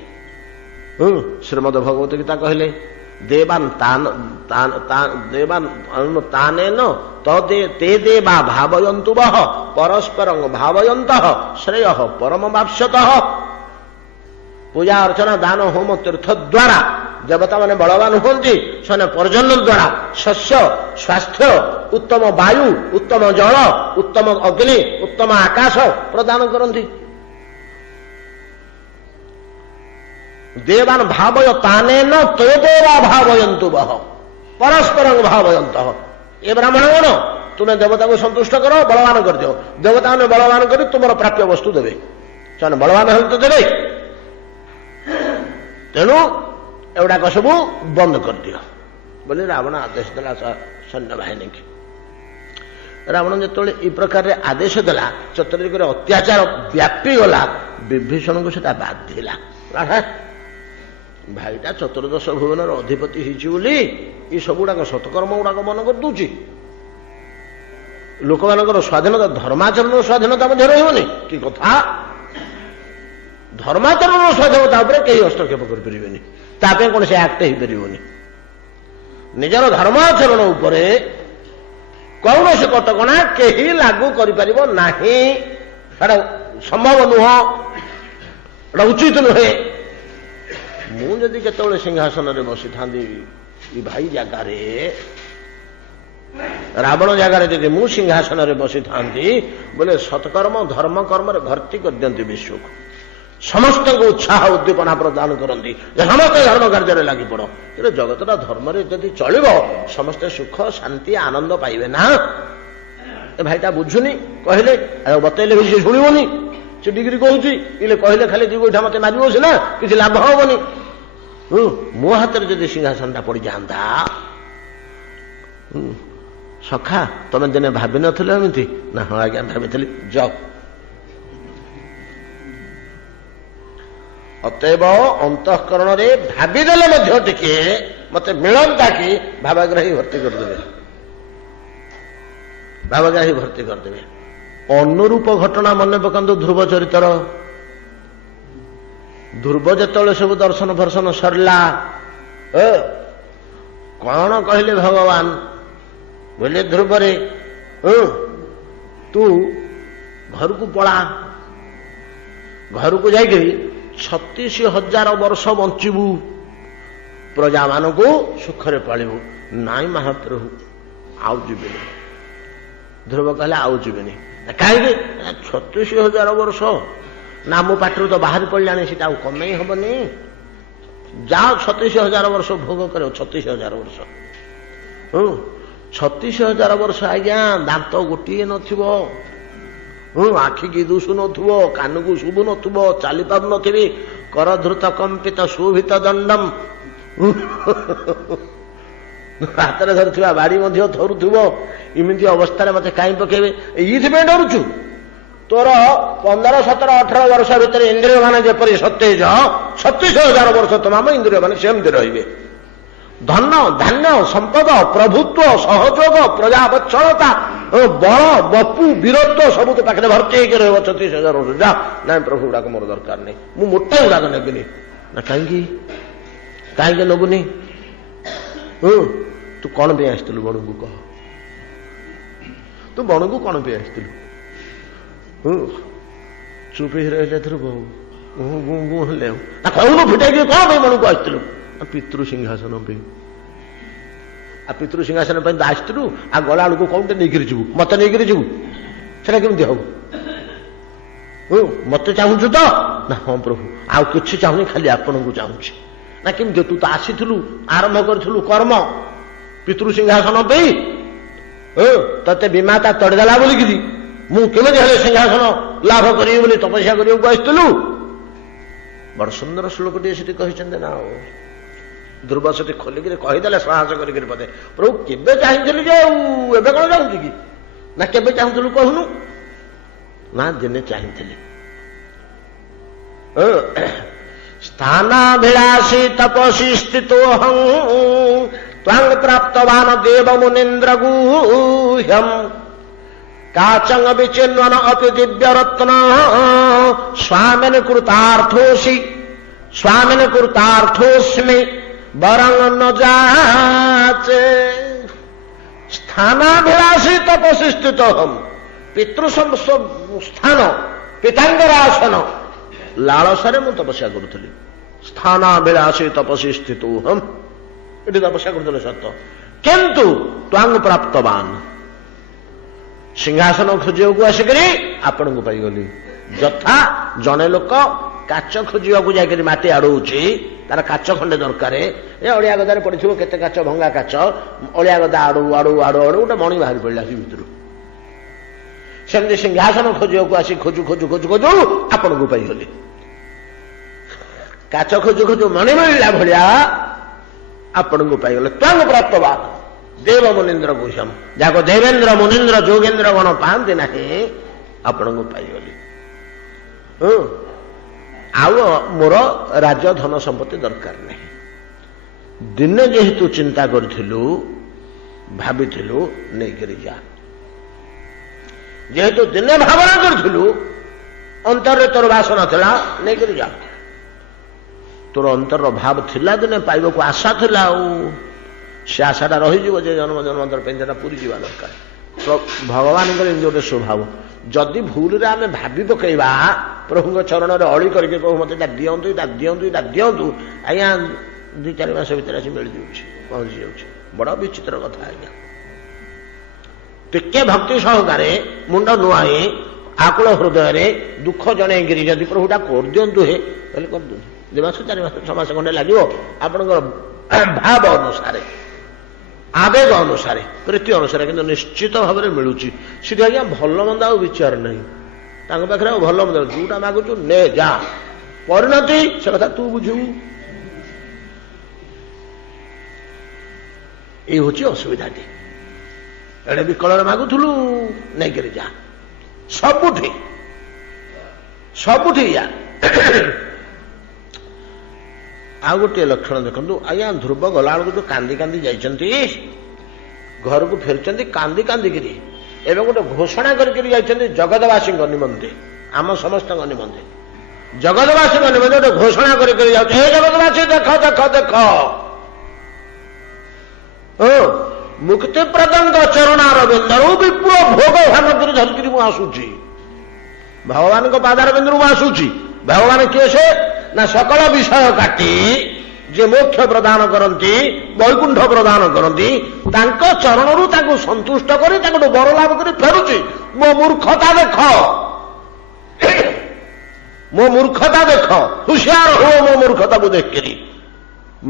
ଶ୍ରୀମଦ ଭଗବତ ଗୀତା କହିଲେ ଦେବାନ ତାନେନ ତେ ଦେବା ଭାବୟନ୍ତୁ ବହ ପରସ୍ପରଂ ଭାବୟନ୍ତଃ ଶ୍ରେୟ ପରମ ବାପ୍ସ୍ୟତଃ। ପୂଜା ଅର୍ଚ୍ଚନା ଦାନ ହୋମ ତୀର୍ଥ ଦ୍ୱାରା ଦେବତା ମାନେ ବଳବାନ ହୁଅନ୍ତି। ସେମାନେ ପର୍ଜନ୍ୟ ଦ୍ୱାରା ଶସ୍ୟ ସ୍ୱାସ୍ଥ୍ୟ ଉତ୍ତମ ବାୟୁ ଉତ୍ତମ ଜଳ ଉତ୍ତମ ଅଗ୍ନି ଉତ୍ତମ ଆକାଶ ପ୍ରଦାନ କରନ୍ତି। ଦେବାନ ଭାବୟ ତାନେନ ତେ ଦେବା ଭାବୟନ୍ତୁ ବହ ପରସ୍ପରଂ ଭାବୟନ୍ତଃ। ଏ ବ୍ରାହ୍ମଣ ଗଣ ତୁମେ ଦେବତାକୁ ସନ୍ତୁଷ୍ଟ କର, ବଳବାନ କରିଦିଅ। ଦେବତାମାନେ ବଳବାନ କରି ତୁମର ପ୍ରାପ୍ୟ ବସ୍ତୁ ଦେବେ। ସେମାନେ ବଳବାନ ହେଲେ ତ ଦେବେ। ତେଣୁ ଏଗୁଡାକ ସବୁ ବନ୍ଦ କରିଦିଅ ବୋଲି ରାବଣ ଆଦେଶ ଦେଲା ସୈନ୍ୟବାହିନୀକି। ରାବଣ ଯେତେବେଳେ ଏହି ପ୍ରକାରରେ ଆଦେଶ ଦେଲା, ଚତୁର୍ଦିଗରେ ଅତ୍ୟାଚାର ବ୍ୟାପିଗଲା। ବିଭୀଷଣଙ୍କୁ ସେଟା ବାଧିଲା। ଭାଇଟା ଚତୁର୍ଦଶ ଭୁବନର ଅଧିପତି ହେଇଛି ବୋଲି ଏ ସବୁଗୁଡାକ ସତ୍କର୍ମ ଗୁଡାକ ମନ କରିଦଉଛି। ଲୋକମାନଙ୍କର ସ୍ୱାଧୀନତା ଧର୍ମାଚରଣର ସ୍ୱାଧୀନତା ମଧ୍ୟ ରହିବନି। କି କଥା! ଧର୍ମାଚରଣର ସ୍ୱାଧୀନତା ଉପରେ କେହି ହସ୍ତକ୍ଷେପ କରିପାରିବେନି। ତା ପାଇଁ କୌଣସି ଆକ୍ଟ ହେଇପାରିବନି। ନିଜର ଧର୍ମାଚରଣ ଉପରେ କୌଣସି କଟକଣା କେହି ଲାଗୁ କରିପାରିବ ନାହିଁ। ଏଟା ସମ୍ଭବ ନୁହଁ, ଏଟା ଉଚିତ ନୁହେଁ। ମୁଁ ଯଦି କେତେବେଳେ ସିଂହାସନରେ ବସିଥାନ୍ତି ଏ ଭାଇ ଜାଗାରେ, ରାବଣ ଜାଗାରେ ଯଦି ମୁଁ ସିଂହାସନରେ ବସିଥାନ୍ତି ବୋଲେ ସତ୍କର୍ମ ଧର୍ମ କର୍ମରେ ଭର୍ତ୍ତି କରିଦିଅନ୍ତି ବିଶ୍ୱକୁ। ସମସ୍ତଙ୍କୁ ଉତ୍ସାହ ଉଦ୍ଦୀପନା ପ୍ରଦାନ କରନ୍ତି ଯେ ସମସ୍ତେ ଧର୍ମ କାର୍ଯ୍ୟରେ ଲାଗିପଡ଼। କିନ୍ତୁ ଜଗତଟା ଧର୍ମରେ ଯଦି ଚଳିବ ସମସ୍ତେ ସୁଖ ଶାନ୍ତି ଆନନ୍ଦ ପାଇବେ ନା। ଏ ଭାଇଟା ବୁଝୁନି, କହିଲେ ବତେଇଲେ ବି ସେ ଶୁଣିବନି। ସେ ଡିଗ୍ରୀ କହୁଛି, ଇଲେ କହିଲେ ଖାଲି ଦି ଗୋଇଠା ମତେ ମାରିବ ସିନା, କିଛି ଲାଭ ହବନି। ମୋ ହାତରେ ଯଦି ସିଂହାସନଟା ପଡିଯାଆନ୍ତା, ସଖା ତମେ ଦିନେ ଭାବିନଥିଲ ଏମିତି? ନା ହଁ ଆଜ୍ଞା ଭାବିଥିଲି। ଯାଅ। ଅତଏବ ଅନ୍ତଃକରଣରେ ଭାବିଦେଲେ ମଧ୍ୟ ଟିକେ ମତେ ମିଳନ୍ତା କି ଭାବଗ୍ରାହୀ ଭର୍ତ୍ତି କରିଦେବେ। ଭାବଗ୍ରାହୀ ଭର୍ତ୍ତି କରିଦେବେ। ଅନୁରୂପ ଘଟଣା ମନେ ପକାନ୍ତୁ ଧ୍ରୁବ ଚରିତ୍ର। ଧ୍ରୁବ ଯେତେବେଳେ ସବୁ ଦର୍ଶନ ଫର୍ଶନ ସରିଲା, କଣ କହିଲେ ଭଗବାନ? ବୋଇଲେ ଧ୍ରୁବରେ ତୁ ଘରକୁ ପଳା, ଘରକୁ ଯାଇକରି 36,000 ବର୍ଷ ବଞ୍ଚିବୁ, ପ୍ରଜାମାନଙ୍କୁ ସୁଖରେ ପାଳିବୁ। ନାଇଁ ମହାପ୍ରଭୁ ଆଉ ଯିବେନି। ଧ୍ରୁବ କହିଲେ ଆଉ ଯିବେନି। କାହିଁକି? 36,000 ବର୍ଷ ନା ମୋ ପାଟିରୁ ତ ବାହାରି ପଡ଼ିଲାଣି, ସେଟା ଆଉ କମେଇ ହବନି। ଯାଅ 36,000 ବର୍ଷ ଭୋଗ କର। 36,000 ବର୍ଷ 36,000 ବର୍ଷ ଆଜ୍ଞା ଦାନ୍ତ ଗୋଟିଏ ନଥିବ, ଆଖିକି ଦୁଷୁ ନଥିବ, କାନକୁ ଶୁଭୁ ନଥିବ, ଚାଲି ପାରୁନଥିବି, କରଧୃତ କମ୍ପିତ ସୁଭିତ ଦଣ୍ଡମ, ହାତରେ ଧରିଥିବା ବାଡି ମଧ୍ୟ ଥରୁଥିବ। ଏମିତି ଅବସ୍ଥାରେ ମତେ କାହିଁ ପକେଇବେ? ଏଇଥିପାଇଁ ଡରୁଛୁ? ତୋର 15, 17, 18 ବର୍ଷ ଭିତରେ ଇନ୍ଦ୍ରିୟ ମାନେ ଯେପରି ସତେଜ, 36,000 ବର୍ଷ ତମାମ ଇନ୍ଦ୍ରିୟ ମାନେ ସେମିତି ରହିବେ। ଧନ ଧାନ୍ୟ ସମ୍ପଦ ପ୍ରଭୁତ୍ୱ ସହଯୋଗ ପ୍ରଜାବତ୍ସଳତା ବଳ ବପୁ ବୀରତ୍ୱ ସବୁ ତ ପାଖରେ ଭର୍ତ୍ତି ହେଇକି ରହିବ 36,000 ବର୍ଷ। ଯା। ନାଇଁ ପ୍ରଭୁ ଗୁଡାକ ମୋର ଦରକାର ନାହିଁ, ମୁଁ ମୋଟା ଗୁଡାକ ନେବିନି। ନା କାହିଁକି? କାହିଁକି ନେବୁନି? ତୁ କଣ ପାଇଁ ଆସିଥିଲୁ ବଣକୁ କହ? ତୁ ବଣକୁ କଣ ପାଇଁ ଆସିଥିଲୁ? ଚୁପ ହେଇ ରହିଲେ ଧ୍ରୁବ ହେଲେ କହୁନୁ ଫିଟେଇକି କଣ ପାଇଁ ବଣକୁ ଆସିଥିଲୁ? ପିତୃ ସିଂହାସନ ପାଇଁ। ଆଉ ପିତୃ ସିଂହାସନ ପାଇଁ ତ ଆସିଥିଲୁ, ଆଉ ଗଲା ବେଳକୁ କଉଟେ ନେଇକିରି ଯିବୁ? ମତେ ନେଇକିରି ଯିବୁ? ସେଟା କେମିତି ହବ? ମତେ ଚାହୁଁଛୁ ତ? ନା ହଁ ପ୍ରଭୁ, ଆଉ କିଛି ଚାହୁଁନି, ଖାଲି ଆପଣଙ୍କୁ ଚାହୁଁଛି। ନା କେମିତି? ତୁ ତ ଆସିଥିଲୁ, ଆରମ୍ଭ କରିଥିଲୁ କର୍ମ ପିତୃ ସିଂହାସନ ପାଇଁ। ତତେ ବିମାତା ତଡ଼ିଦେଲା ବୋଲିକିରି ମୁଁ କେମିତି ହେଲେ ସିଂହାସନ ଲାଭ କରିବି ବୋଲି ତପସ୍ୟା କରିବାକୁ ଆସିଥିଲୁ। ବଡ ସୁନ୍ଦର ଶ୍ଲୋକଟିଏ ସେଠି କହିଛନ୍ତି ନା। ଧ୍ରୁବ ସେଠି ଖୋଲିକିରି କହିଦେଲେ ସାହସ କରିକିରି ପଦେ, ପ୍ରଭୁ କେବେ ଚାହିଁଥିଲି ଯେ ଆଉ ଏବେ କଣ ଚାହୁଁଛି କି? ନା କେବେ ଚାହୁଁଥିଲୁ କହୁନୁ? ନା ଦିନେ ଚାହିଁଥିଲି। स्थानाभिलाषी तपसी स्थितोऽहं त्वां प्राप्तवान् देव मुनीन्द्र गुह्यम काचंग विचिन्वन अपि दिव्य रत्न स्वामिन कृतार्थोस्मि वरं न जाचे। स्थानाभिलाषी तपसी स्थितोऽहं पितृस्थान पितांगर आसन लालसारे मु तपस्या करुली। स्थानाभिलाषी तपसी स्थितोऽहं एटी तपस्या करुले सत किंतु त्वांग प्राप्तवान सिंहासन खोजिବାକୁ ଆସିକରି ଆପଣଙ୍କୁ ପାଇଗଲି। ଯଥା ଜଣେ ଲୋକ କାଚ ଖୋଜିବାକୁ ଯାଇକରି ମାଟି ଆଡଉଛି ତାର କାଚ ଖଣ୍ଡେ ଦରକାର ଏ ଅଳିଆ ଗଦାରେ ପଡିଥିବ କେତେ କାଚ ଭଙ୍ଗା କାଚ ଅଳିଆ ଗଦା ଆଡୁ ଆଡୁ ଆଡୁ ଆଡୁ ଗୋଟେ ମଣି ବାହାରି ପଡିଲା ସେ ଭିତରୁ ସେମିତି ସିଂହାସନ ଖୋଜିବାକୁ ଆସି ଖୋଜୁ ଖୋଜୁ ଖୋଜୁ ଖୋଜୁ ଆପଣଙ୍କୁ ପାଇଗଲି। କାଚ ଖୋଜୁ ଖୋଜୁ ମଣି ମିଳିଲା ଭଳିଆ ଆପଣଙ୍କୁ ପାଇଗଲେ। ତ୍ୱାଂ ପ୍ରାପ୍ତବାନ ଦେବ ମୁନୀନ୍ଦ୍ର ଗୁହ୍ୟମ ଯାହାକୁ ଦେବେନ୍ଦ୍ର ମୁନୀନ୍ଦ୍ର ଯୋଗେନ୍ଦ୍ର ଗଣ ପାଆନ୍ତି ନାହିଁ ଆପଣଙ୍କୁ ପାଇଗଲି। ଆଉ ମୋର ରାଜଧନ ସମ୍ପତ୍ତି ଦରକାର ନାହିଁ। ଦିନେ ଯେହେତୁ ଚିନ୍ତା କରିଥିଲୁ ଭାବିଥିଲୁ ନେଇକରି ଯା। ଯେହେତୁ ଦିନେ ଭାବନା କରିଥିଲୁ ଅନ୍ତରରେ ତୋର ବାସନା ଥିଲା ନେଇକରି ଯା। ତୋର ଅନ୍ତରର ଭାବ ଥିଲା ଦିନେ ପାଇବାକୁ ଆଶା ଥିଲା ଆଉ ସେ ଆଶାଟା ରହିଯିବ ଯେ ଜନ୍ମ ଜନ୍ମାନ୍ତର ପାଇଁ ସେଟା ପୁରୀ ଯିବା ଦରକାର। ଭଗବାନଙ୍କର ଏମିତି ଗୋଟେ ସ୍ୱଭାବ ଯଦି ଭୁଲରେ ଆମେ ଭାବି ପକେଇବା ପ୍ରଭୁଙ୍କ ଚରଣରେ ଅଳି କରିକି କହୁ ମତେ ଏଇଟା ଦିଅନ୍ତୁ ଏଇଟା ଦିଅନ୍ତୁ ଏଇଟା ଦିଅନ୍ତୁ ଆଜ୍ଞା 2-4 ମାସ ଭିତରେ ଆସି ମିଳିଯାଉଛି ପହଞ୍ଚି ଯାଉଛି। ବଡ ବିଚିତ୍ର କଥା ଆଜ୍ଞା। ଟିକେ ଭକ୍ତି ସହକାରେ ମୁଣ୍ଡ ନୁଆଁଇ ଆକୁଳ ହୃଦୟରେ ଦୁଃଖ ଜଣେଇକିରି ଯଦି ପ୍ରଭୁଟା କରିଦିଅନ୍ତୁ ହେ ତାହେଲେ କରିଦିଅନ୍ତୁ। 2 ମାସ 4 ମାସ 6 ମାସ ଖଣ୍ଡେ ଲାଗିବ ଆପଣଙ୍କର ଭାବ ଅନୁସାରେ ଆବେଗ ଅନୁସାରେ ପ୍ରୀତି ଅନୁସାରେ କିନ୍ତୁ ନିଶ୍ଚିତ ଭାବରେ ମିଳୁଛି। ସେଠି ଆଜ୍ଞା ଭଲ ମନ୍ଦ ଆଉ ବିଚାର ନାହିଁ ତାଙ୍କ ପାଖରେ ଆଉ ଭଲ ମନ୍ଦ ଯୋଉଟା ମାଗୁଛୁ ନେ ଯା ପରିଣତି ସେ କଥା ତୁ ବୁଝିବୁ। ଏଇ ହଉଛି ଅସୁବିଧାଟି। ଏଡେ ବିକଳରେ ମାଗୁଥିଲୁ ନେଇକରି ଯା ସବୁଠି ସବୁଠି ଯା। ଆଉ ଗୋଟିଏ ଲକ୍ଷଣ ଦେଖନ୍ତୁ ଆଜ୍ଞା ଧ୍ରୁବ ଗଲାବେଳକୁ ଯୋଉ କାନ୍ଦି କାନ୍ଦି ଯାଇଛନ୍ତି ଘରକୁ ଫେରୁଛନ୍ତି କାନ୍ଦି କାନ୍ଦିକିରି ଏବେ ଗୋଟେ ଘୋଷଣା କରିକିରି ଯାଇଛନ୍ତି ଜଗତବାସୀଙ୍କ ନିମନ୍ତେ ଆମ ସମସ୍ତଙ୍କ ନିମନ୍ତେ ଜଗତବାସୀଙ୍କ ନିମନ୍ତେ ଗୋଟେ ଘୋଷଣା କରିକିରି ଯାଉଛି ହେ ଜଗତବାସୀ ଦେଖ ଦେଖ ଦେଖ ମୁକ୍ତିପ୍ରଦଙ୍କ ଚରଣାର ବିନ୍ଦରୁ ବିପୁଳ ଭୋଗ ଭାନଗିରି ଧରିକିରି ମୁଁ ଆସୁଛି। ଭଗବାନଙ୍କ ପାଦାର ବିନ୍ଦୁରୁ ମୁଁ ଆସୁଛି। ଭଗବାନ କିଏ ସେ ନା ସକଳ ବିଷୟ କାଟି ଯେ ମୋକ୍ଷ ପ୍ରଦାନ କରନ୍ତି ବୈକୁଣ୍ଠ ପ୍ରଦାନ କରନ୍ତି ତାଙ୍କ ଚରଣରୁ ତାଙ୍କୁ ସନ୍ତୁଷ୍ଟ କରି ତାଙ୍କଠୁ ବର ଲାଭ କରି ଫେରୁଛି। ମୋ ମୂର୍ଖତା ଦେଖ ମୋ ମୂର୍ଖତା ଦେଖ ହୁସିଆର ହୁଅ ମୋ ମୂର୍ଖତାକୁ ଦେଖିକିରି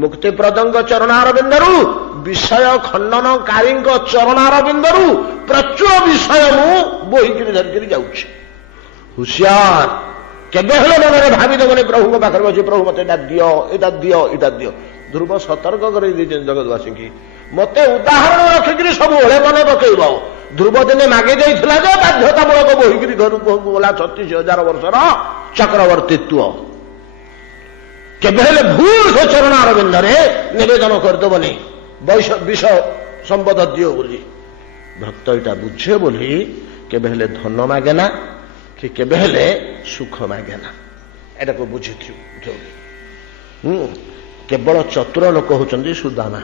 ମୁକ୍ତିପ୍ରଦଙ୍କ ଚରଣାର ବିନ୍ଦରୁ ବିଷୟ ଖଣ୍ଡନକାରୀଙ୍କ ଚରଣାର ବିନ୍ଦରୁ ପ୍ରଚୁର ବିଷୟ ମୁଁ ବୋହିକିରି ଧରିକିରି ଯାଉଛି। ହୁସିଆର କେବେ ହେଲେ ମନରେ ଭାବିଦେବନି ପ୍ରଭୁଙ୍କ ପାଖରେ ବସି ପ୍ରଭୁ ମତେ ଏଇଟା ଦିଅ ଏଇଟା ଦିଅ ଏଇଟା ଦିଅ। ଧ୍ରୁବ ସତର୍କ କରି ଦେଇଛନ୍ତି ଜଗତବାସୀକି ମତେ ଉଦାହରଣ ରଖିକିରି ସବୁବେଳେ ମନେ ପକେଇବ। ଧ୍ରୁବ ଦିନେ ମାଗି ଦେଇଥିଲା ଯେ ବାଧ୍ୟତାମୂଳକ ବୋହିକିରି ଘରକୁ ଗଲା 36,000 ବର୍ଷର ଚକ୍ରବର୍ତ୍ତୀତ୍ୱ। କେବେ ହେଲେ ଭୁଲ ସେ ଚରଣାର ବିନ୍ଦରେ ନିବେଦନ କରିଦେବନି ବିଷ ସମ୍ପଦ ଦିଅ ବୋଲି। ଭକ୍ତ ଏଇଟା ବୁଝେ ବୋଲି କେବେ ହେଲେ ଧନ ମାଗେ ନା କି କେବେ ହେଲେ ସୁଖ ମାଗେ ନା ଏଟାକୁ ବୁଝିଥିବ। କେବଳ ଚତୁର ଲୋକ ହଉଛନ୍ତି ସୁଦାମା।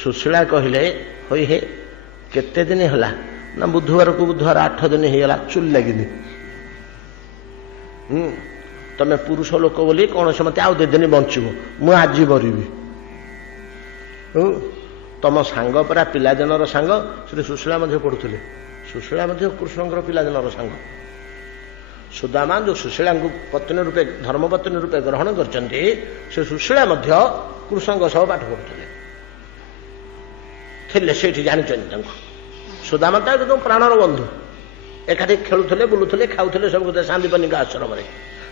ସୁଶୀଳା କହିଲେ ହଇ ହେ କେତେ ଦିନ ହେଲା ନା ବୁଧବାରକୁ ବୁଧବାର 8 ଦିନ ହେଇଗଲା ଚୁଲି ଲାଗିନି। ତମେ ପୁରୁଷ ଲୋକ ବୋଲି କୌଣସି ମତେ ଆଉ 2 ଦିନ ବଞ୍ଚିବ ମୁଁ ଆଜି ମରିବି। ତମ ସାଙ୍ଗ ପରା ପିଲାଦିନର ସାଙ୍ଗ ସେଠି ସୁଶୀଳା ମଧ୍ୟ ପଢୁଥିଲେ। ସୁଶୀଳା ମଧ୍ୟ କୃଷ୍ଣଙ୍କର ପିଲାଦିନର ସାଙ୍ଗ। ସୁଦାମା ଯୋଉ ସୁଶୀଳାଙ୍କୁ ପତ୍ନୀ ରୂପେ ଧର୍ମପତ୍ନୀ ରୂପେ ଗ୍ରହଣ କରିଛନ୍ତି ସେ ସୁଶୀଳା ମଧ୍ୟ କୃଷ୍ଣଙ୍କ ସହ ପାଠ ପଢୁଥିଲେ ଥିଲେ ସେଇଠି ଜାଣିଛନ୍ତି ତାଙ୍କୁ। ସୁଦାମା ତ ଏକଦମ ପ୍ରାଣର ବନ୍ଧୁ ଏକାଠି ଖେଳୁଥିଲେ ବୁଲୁଥିଲେ ଖାଉଥିଲେ ସବୁ ଶାନ୍ତିପନିକା ଆଶ୍ରମରେ।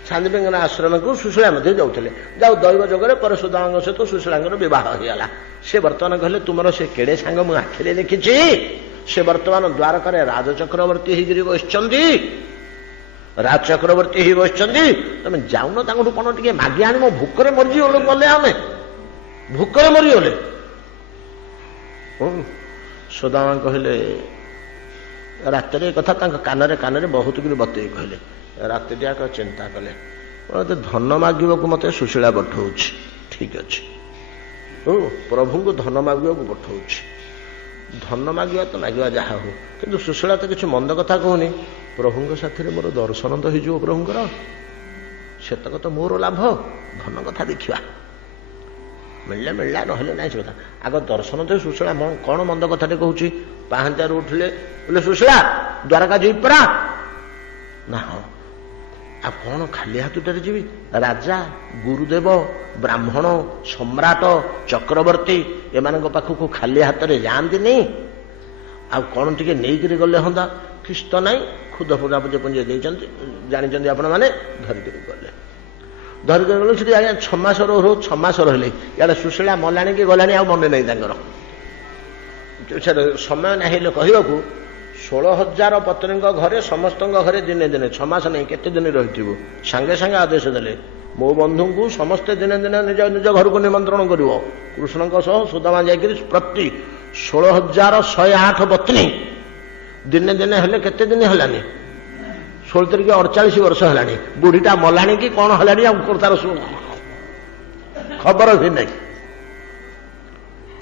ଶାନ୍ତିପନିକା ଆଶ୍ରମକୁ ସୁଶୀଳା ମଧ୍ୟ ଯାଉଥିଲେ। ଯାଉ ଦୈବ ଯୋଗରେ ପରେ ସୁଦାମାଙ୍କ ସହିତ ସୁଶୀଳାଙ୍କର ବିବାହ ହେଇଗଲା। ସେ ବର୍ତ୍ତମାନ କହିଲେ ତୁମର ସେ କେଡେ ସାଙ୍ଗ ମୁଁ ଆଖିରେ ଦେଖିଛି ସେ ବର୍ତ୍ତମାନ ଦ୍ୱାରକାରେ ରାଜଚକ୍ରବର୍ତ୍ତୀ ହେଇକିରି ବସିଛନ୍ତି। ରାଜ ଚକ୍ରବର୍ତ୍ତୀ ହେଇ ବସିଛନ୍ତି, ତମେ ଯାଉନ ତାଙ୍କଠୁ କଣ ଟିକେ ମାଗି ଆଣିବ, ଭୋକରେ ମରିଯିବ ଗଲେ, ଆମେ ଭୋକରେ ମରିଗଲେ। ସୁଦାମା କହିଲେ, ରାତିରେ ଏ କଥା ତାଙ୍କ କାନରେ ବହୁତ କରି ବତେଇ କହିଲେ। ରାତିରେ ଆଗ ଚିନ୍ତା କଲେ, ଧନ ମାଗିବାକୁ ମତେ ସୁଶୀଳା ପଠଉଛି, ଠିକ ଅଛି, ପ୍ରଭୁଙ୍କୁ ଧନ ମାଗିବାକୁ ପଠଉଛି, ଧନ ମାଗିବା ତ ମାଗିବା ଯାହା ହଉ, କିନ୍ତୁ ସୁଶୀଳା ତ କିଛି ମନ୍ଦ କଥା କହୁନି, ପ୍ରଭୁଙ୍କ ସାଥିରେ ମୋର ଦର୍ଶନ ତ ହେଇଯିବ ପ୍ରଭୁଙ୍କର, ସେତକ ତ ମୋର ଲାଭ, ଧନ କଥା ଦେଖିବା, ମିଳିଲା ନହେଲେ ନାହିଁ ସେ କଥା, ଆଗ ଦର୍ଶନ ତ। ସୁଶୀଳା କଣ ମନ୍ଦ କଥାଟେ କହୁଛି, ପାହାନ୍ତିଆରୁ ଉଠିଲେ, ବୋଲେ ସୁଶୀଳା ଦ୍ୱାରକା ଯିବି ପରା ନା, ହଁ, ଆଉ କଣ ଖାଲି ହାତଟାରେ ଯିବି, ରାଜା, ଗୁରୁଦେବ, ବ୍ରାହ୍ମଣ, ସମ୍ରାଟ, ଚକ୍ରବର୍ତ୍ତୀ ଏମାନଙ୍କ ପାଖକୁ ଖାଲି ହାତରେ ଯାଆନ୍ତିନି, ଆଉ କଣ ଟିକେ ନେଇକରି ଗଲେ ହନ୍ତା, କିଛି ତ ନାହିଁ, ଖୁଦ ପୂଜାପୂଜି ପୁଞ୍ଜି ଦେଇଛନ୍ତି, ଜାଣିଛନ୍ତି ଆପଣ ମାନେ, ଧରିକରି ଗଲେ, ଧରିକରି ଗଲେ ସେଠି ଆଜ୍ଞା 6 ମାସ ରହିଲେ, ଇଆଡେ ସୁଶୀଳା ମଲାଣି କି ଗଲାଣି ଆଉ ମନେ ନାହିଁ ତାଙ୍କର, ସମୟ ନାହିଁ କହିବାକୁ। 16,000 ପତ୍ନୀଙ୍କ ଘରେ, ସମସ୍ତଙ୍କ ଘରେ ଦିନେ 6 ମାସ ନାହିଁ, କେତେ ଦିନ ରହିଥିବୁ, ସାଙ୍ଗେ ସାଙ୍ଗେ ଆଦେଶ ଦେଲେ, ମୋ ବନ୍ଧୁଙ୍କୁ ସମସ୍ତେ ଦିନେ ନିଜ ନିଜ ଘରକୁ ନିମନ୍ତ୍ରଣ କରିବ। କୃଷ୍ଣଙ୍କ ସହ ସୁଦାମା ଯାଇକରି ପ୍ରତି 16,108 ପତ୍ନୀ ଦିନେ ହେଲେ, କେତେ ଦିନ ହେଲାନି, 16 ତାରିଖ 48 ବର୍ଷ ହେଲାଣି, ବୁଢୀଟା ମଲାଣି କି କଣ ହେଲାଣି, ଆଉ ତାର ଖବର ବି ନାହିଁ।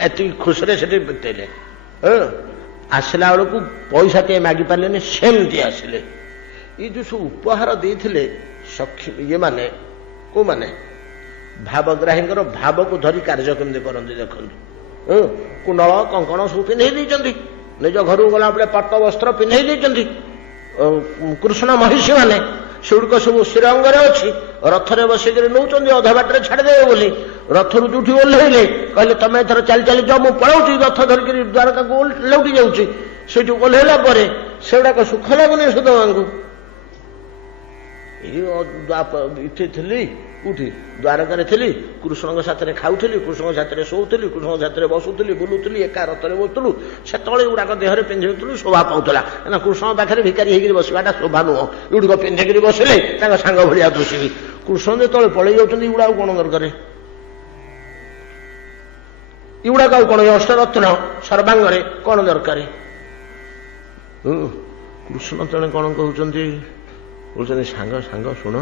ଏତିକି ଖୁସିରେ ସେଠି ବିତେଇଲେ। ଆସିଲା ବେଳକୁ ପଇସା ଟିକେ ମାଗି ପାରିଲେନି, ସେମିତି ଆସିଲେ। ଏଇ ଯୋଉ ସବୁ ଉପହାର ଦେଇଥିଲେ ସଖୀ, ଇଏ ମାନେ କୋଉମାନେ, ଭାବଗ୍ରାହୀଙ୍କର ଭାବକୁ ଧରି କାର୍ଯ୍ୟ କେମିତି କରନ୍ତି ଦେଖନ୍ତୁ। କୁଣ୍ଡଳ କଙ୍କଣ ସବୁ ପିନ୍ଧେଇ ଦେଇଛନ୍ତି, ନିଜ ଘରକୁ ଗଲାବେଳେ ପଟ୍ଟ ବସ୍ତ୍ର ପିନ୍ଧେଇ ଦେଇଛନ୍ତି। କୃଷ୍ଣ ମହିଷୀ ମାନେ ସେଗୁଡିକ ସବୁ ଶ୍ରୀଅଙ୍ଗରେ ଅଛି, ରଥରେ ବସିକରି ନେଉଛନ୍ତି, ଅଧା ବାଟରେ ଛାଡ଼ିଦେବେ ବୋଲି। ରଥରୁ ଯୋଉଠି ଓହ୍ଲେଇଲେ କହିଲେ, ତମେ ଏଥର ଚାଲି ଚାଲି ଯାଅ, ମୁଁ ପଳାଉଛି, ରଥ ଧରିକରି ଦ୍ୱାରକାକୁ ଲେଉଟି ଯାଉଛି। ସେଇଠୁ ଓହ୍ଲେଇଲା ପରେ ସେଗୁଡାକ ସୁଖ ଲାଗୁନି ସୁଦାମାଙ୍କୁ। ଏଠି ଥିଲି, କୋଉଠି, ଦ୍ୱାରକାରେ ଥିଲି, କୃଷ୍ଣଙ୍କ ସାଥିରେ ଖାଉଥିଲି, କୃଷ୍ଣଙ୍କ ସାଥିରେ ଶୋଉଥିଲି, କୃଷ୍ଣଙ୍କ ସାଥିରେ ବସୁଥିଲି, ବୁଲୁଥିଲି, ଏକା ରଥରେ ବସୁଥିଲୁ, ସେତେବେଳେ ଏଗୁଡାକ ଦେହରେ ପିନ୍ଧିଥିଲୁ, ଶୋଭା ପାଉଥିଲା। କାରଣ କୃଷ୍ଣଙ୍କ ପାଖରେ ଭିକାରୀ ହେଇକିରି ବସିବାଟା ଶୋଭା ନୁହଁ, ଏଗୁଡିକ ପିନ୍ଧିକିରି ବସିଲେ ତାଙ୍କ ସାଙ୍ଗ ଭଳିଆ ଦୋଷିବି। କୃଷ୍ଣ ଯେତେବେଳେ ପଳେଇ ଯାଉଛନ୍ତି, ଏଗୁଡା ଆଉ କଣ ଦରକାର, ଏଗୁଡାକ ଆଉ କଣ, ଅଷ୍ଟରତ୍ନ ସର୍ବାଙ୍ଗରେ କଣ ଦରକାର। କୃଷ୍ଣ ତେଣେ କଣ କହୁଛନ୍ତି, ସାଙ୍ଗ ଶୁଣ,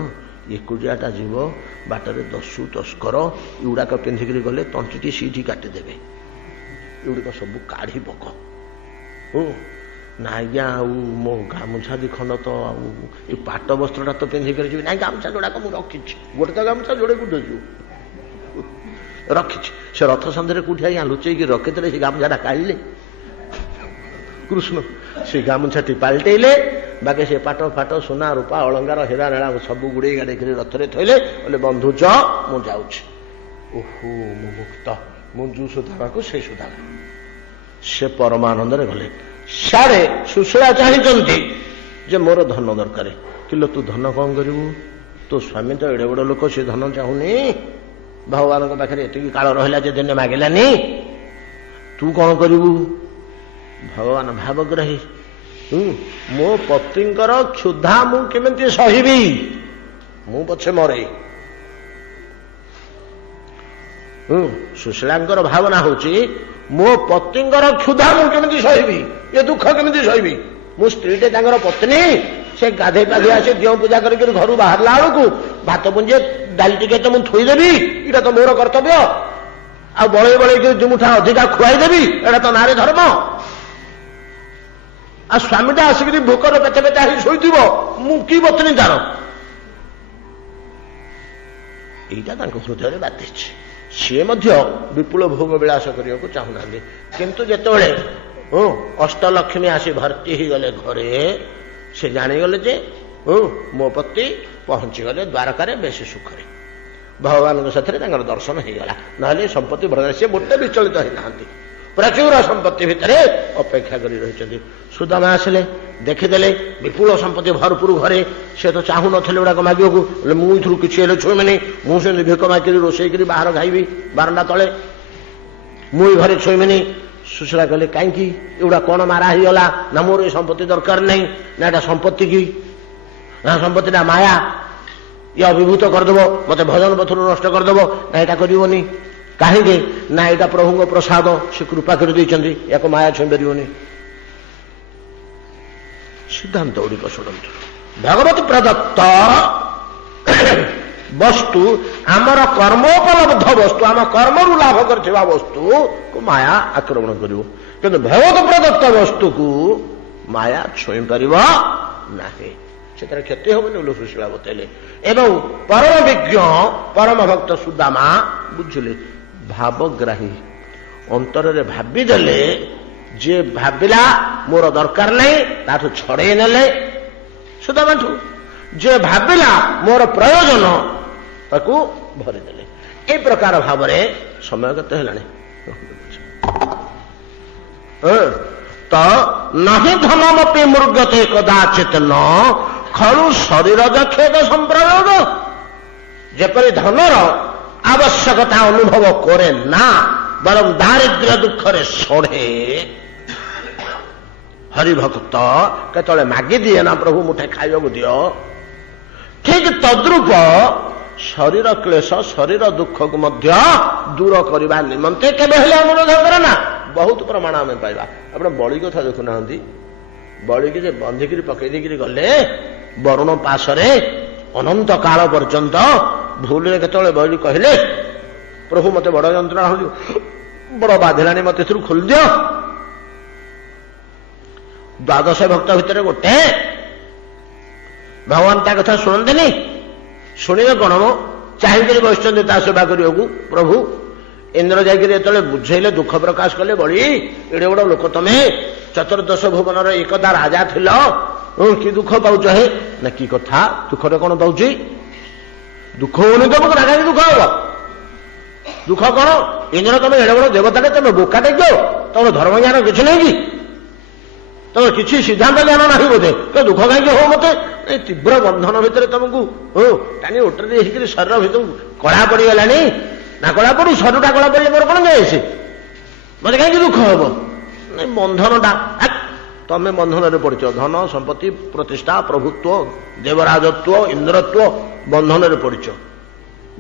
ଏକୁଟିଆଟା ଯିବ, ବାଟରେ ଦସ୍ୟୁ ତସ୍କର ଏଗୁଡାକ ପିନ୍ଧିକିରି ଗଲେ ତଣ୍ଟିଟି ସେଇଠି କାଟିଦେବେ, ଏଗୁଡିକ ସବୁ କାଢି ପକ। ନା ଆଜ୍ଞା, ଆଉ ମୋ ଗାମୁଛା 2 ଖଣ୍ଡ ତ, ଆଉ ଏଇ ପାଟ ବସ୍ତ୍ରଟା ତ ପିନ୍ଧିକରି ଯିବି, ନାଇଁ ଗାମୁଛା ଯୋଡାକ ମୁଁ ରଖିଛି, ଗୋଟେ ତ ଗାମୁଛା ଯୋଡେ କୋଉଠି ଯିବୁ, ରଖିଛି। ସେ ରଥ ସନ୍ଧ୍ୟାରେ କୋଉଠି ଆଜ୍ଞା ଲୁଚେଇକି ରଖିଥିଲେ, ସେ ଗାମୁଛାଟା କାଢିଲେ କୃଷ୍ଣ, ସେ ଗାମୁଛାଟି ପାଲଟେଇଲେ, ବାକି ସେ ପାଟ ଫାଟ ସୁନା ରୂପା ଅଳଙ୍କାର ହୀରା ନେଳା ସବୁ ଗୁଡେଇ ଗାଡେଇକରି ରଥରେ ଥୋଇଲେ, କହିଲେ ବନ୍ଧୁ ଯ, ମୁଁ ଯାଉଛି। ଓହୋ, ମୁଁ ମୁକ୍ତ, ମୁଁ ଯୋଉ ସୁଦାମାକୁ ସେଇ ସୁଦାମା। ସେ ପରମାନନ୍ଦରେ ଗଲେ। ସାଡେ ସୁଶୀଳା ଚାହିଁଛନ୍ତି ଯେ ମୋର ଧନ ଦରକାର, କିଲୋ ତୁ ଧନ କଣ କରିବୁ, ତୋ ସ୍ୱାମୀ ତ ଏଡେ ବଡ ଲୋକ, ସେ ଧନ ଚାହୁଁନି, ଭଗବାନଙ୍କ ପାଖରେ ଏତିକି କାଳ ରହିଲା ଯେ ଦିନେ ମାଗିଲାନି, ତୁ କଣ କରିବୁ। ଭଗବାନ ଭାବଗ୍ରାହୀ, ମୋ ପତିଙ୍କର କ୍ଷୁଧା ମୁଁ କେମିତି ସହିବି, ମୁଁ ପଛେ ମରେ। ସୁଶୀଳାଙ୍କର ଭାବନା ହଉଛି, ମୋ ପତିଙ୍କର କ୍ଷୁଧା ମୁଁ କେମିତି ସହିବି, ଏ ଦୁଃଖ କେମିତି ସହିବି। ମୁଁ ସ୍ତ୍ରୀଟେ ତାଙ୍କର ପତ୍ନୀ, ସେ ଗାଧେଇ ପାଧେଇ ଆସି ଦିଅ ପୂଜା କରିକି ଘରୁ ବାହାରିଲା ବେଳକୁ ଭାତ ପୁଞ୍ଜେ ଡାଲି ଟିକେ ତ ମୁଁ ଥୋଇଦେବି, ଏଇଟା ତ ମୋର କର୍ତ୍ତବ୍ୟ, ଆଉ ବଳେଇକି 2 ମୁଠା ଅଧିକା ଖୁଆଇଦେବି, ଏଇଟା ତ ନାରୀ ଧର୍ମ। ଆଉ ସ୍ୱାମୀଟା ଆସିକିରି ଭୋକର ପେଚା ପେଚା ହେଇ ଶୋଇଥିବ, ମୁଁ କି ପତ୍ନୀ ତାର। ଏଇଟା ତାଙ୍କ ହୃଦୟରେ ବାତିଛି। ସିଏ ମଧ୍ୟ ବିପୁଳ ଭୋଗ ବିଳାସ କରିବାକୁ ଚାହୁଁନାହାନ୍ତି, କିନ୍ତୁ ଯେତେବେଳେ ଅଷ୍ଟଲକ୍ଷ୍ମୀ ଆସି ଭର୍ତ୍ତି ହେଇଗଲେ ଘରେ, ସେ ଜାଣିଗଲେ ଯେ ମୋ ପତି ପହଞ୍ଚିଗଲେ ଦ୍ୱାରକାରେ ବେଶୀ ସୁଖରେ, ଭଗବାନଙ୍କ ସାଥିରେ ତାଙ୍କର ଦର୍ଶନ ହେଇଗଲା। ନହେଲେ ସମ୍ପତ୍ତି ଭରା, ସେ ମୋଟେ ବିଚଳିତ ହେଇନାହାନ୍ତି, ପ୍ରଚୁର ସମ୍ପତ୍ତି ଭିତରେ ଅପେକ୍ଷା କରି ରହିଛନ୍ତି। ସୁଦାମା ଆସିଲେ, ଦେଖିଦେଲେ ବିପୁଳ ସମ୍ପତ୍ତି ଭରପୁର ଘରେ, ସେ ତ ଚାହୁଁନଥିଲେ ଗୁଡାକ ମାଗିବାକୁ, ମୁଁ ଏଥିରୁ କିଛି ହେଲେ ଛୁଇଁବିନି, ମୁଁ ସେମିତି ଭିକ ମାଗିକରି ରୋଷେଇ କରି ବାହାର ଖାଇବି ବାରଣ୍ଡା ତଳେ, ମୁଁ ଏ ଘରେ ଛୁଇଁବିନି। ସୁଶୀଳା କହିଲେ, କାହିଁକି ଏଗୁଡା କଣ ମାରା ହେଇଗଲା, ନା ମୋର ଏ ସମ୍ପତ୍ତି ଦରକାର ନାହିଁ, ନା ଏଟା ସମ୍ପତ୍ତି କି, ଧନ ସମ୍ପତ୍ତିଟା ମାୟା, ଇଏ ଅଭିଭୂତ କରିଦେବ, ମତେ ଭଜନ ପଥରୁ ନଷ୍ଟ କରିଦେବ। ନା ଏଇଟା କରିବନି। କାହିଁକି? ନା ଏଇଟା ପ୍ରଭୁଙ୍କ ପ୍ରସାଦ, ସେ କୃପା କରିଦେଇଛନ୍ତି, ୟାକୁ ମାୟା ଛୁଇଁ ପାରିବନି। ସିଦ୍ଧାନ୍ତ ଗୁଡ଼ିକ ଶୁଣନ୍ତୁ। ଭଗବତୀ ପ୍ରଦତ୍ତ ବସ୍ତୁ, ଆମର କର୍ମୋପଲବ୍ଧ ବସ୍ତୁ, ଆମ କର୍ମରୁ ଲାଭ କରିଥିବା ବସ୍ତୁକୁ ମାୟା ଆକ୍ରମଣ କରିବ। କିନ୍ତୁ ଭଗବତ ପ୍ରଦତ୍ତ ବସ୍ତୁକୁ ମାୟା ଛୁଇଁ ପାରିବ ନାହିଁ, ସେଥିରେ କ୍ଷତି ହେବନି ବୋଲି ସୁଶୀଳା ବତେଇଲେ। ଏବଂ ପରମ ବିଜ୍ଞ ପରମ ଭକ୍ତ ସୁଦାମା ବୁଝିଲେ, ଭାବଗ୍ରାହୀ, ଅନ୍ତରରେ ଭାବିଦେଲେ, ଯିଏ ଭାବିଲା ମୋର ଦରକାର ନାହିଁ ତାଠୁ ଛଡେଇ ନେଲେ ସୁଦାମାଠୁ, ଯିଏ ଭାବିଲା ମୋର ପ୍ରୟୋଜନ ତାକୁ ଭରିଦେଲେ। এই ପ୍ରକାର ଭାବରେ ସମୟ କେତେ ହେଲାଣି? ତ ନାହିଁ ଧନମପି ମୃଗତେ କଦାଚିତ ନ ଖଳୁ ଶରୀର ଯକ୍ଷେଦ ସମ୍ପ୍ରୟୋଗ। ଯେପରି ଧନର ଆବଶ୍ୟକତା ଅନୁଭବ କରେ ନା, ବରଂ ଦାରିଦ୍ର୍ୟ ଦୁଃଖରେ ସଢ଼େ, ହରିଭକ୍ତ କେତେବେଳେ ମାଗିଦିଏ ନା ପ୍ରଭୁ ମୁଠେ ଖାଇବାକୁ ଦିଅ, ଠିକ ତଦ୍ରୂପ ଶରୀର କ୍ଲେଶ ଶରୀର ଦୁଃଖକୁ ମଧ୍ୟ ଦୂର କରିବା ନିମନ୍ତେ କେବେ ହେଲେ ଅନୁରୋଧ କରେ ନା। ବହୁତ ପ୍ରମାଣ ଆମେ ପାଇବା। ଆପଣ ବଳି କଥା ଦେଖୁନାହାନ୍ତି, ବଳିକି ଯେ ବନ୍ଧିକିରି ପକେଇ ଦେଇକିରି ଗଲେ ବରୁଣ ପାଶରେ ଅନନ୍ତ କାଳ ପର୍ଯ୍ୟନ୍ତ, ଭୁଲରେ କେତେବେଳେ ବଳି କହିଲେ ପ୍ରଭୁ ମତେ ବଡ ଯନ୍ତ୍ରଣା ହଉଛି, ବଡ ବାଧିଲାଣି, ମତେ ଏଥିରୁ ଖୋଲିଦିଅ। ଦ୍ୱାଦଶ ଭକ୍ତ ଭିତରେ ଗୋଟେ, ଭଗବାନ ତା କଥା ଶୁଣନ୍ତିନି। ଶୁଣିବେ କଣ? ଚାହିଁକିରି ବସିଛନ୍ତି ତା ସେବା କରିବାକୁ ପ୍ରଭୁ। ଇନ୍ଦ୍ର ଯାଇକିରି ଯେତେବେଳେ ବୁଝେଇଲେ, ଦୁଃଖ ପ୍ରକାଶ କଲେ, ବଳି ଏଡେ ବଡ ଲୋକ ତମେ, ଚତୁର୍ଦ୍ଦଶ ଭୁବନର ଏକଦା ରାଜା ଥିଲ, କି ଦୁଃଖ ପାଉଛ? ହେ ନା, କି କଥା, ଦୁଃଖରେ କଣ ପାଉଛି? ଦୁଃଖ ହଉନି ତମକୁ, ନା କାହିଁକି ଦୁଃଖ ହବ? ଦୁଃଖ କଣ? ଇନ୍ଦ୍ର ତମେ ଏଡେ ବଡ ଦେବତାଟେ, ତମେ ବୋକାଟେ କିଅ? ତମର ଧର୍ମ ଜ୍ଞାନ କିଛି ନାହିଁ କି? ତମର କିଛି ସିଦ୍ଧାନ୍ତ ଜ୍ଞାନ ନାହିଁ ବୋଧେ? ଦୁଃଖ କାହିଁକି ହବ ମତେ? ଏ ତୀବ୍ର ବନ୍ଧନ ଭିତରେ ତମକୁ ଟାଣି ଓଟରେ ହେଇକିରି ଶରୀର ଭିତରକୁ କଳା ପଡିଗଲାଣି। ନା କଳା ପଡୁ, ଶରୀରଟା କଳା ପଡିଲେ ମୋର କଣ ଯାଏ? ସେ ମତେ କାହିଁକି ଦୁଃଖ ହବ? ନାଇଁ, ବନ୍ଧନଟା, ତମେ ବନ୍ଧନରେ ପଡିଛ। ଧନ ସମ୍ପତ୍ତି ପ୍ରତିଷ୍ଠା ପ୍ରଭୁତ୍ୱ ଦେବରାଜତ୍ୱ ଇନ୍ଦ୍ରତ୍ୱ ବନ୍ଧନରେ ପଡିଛ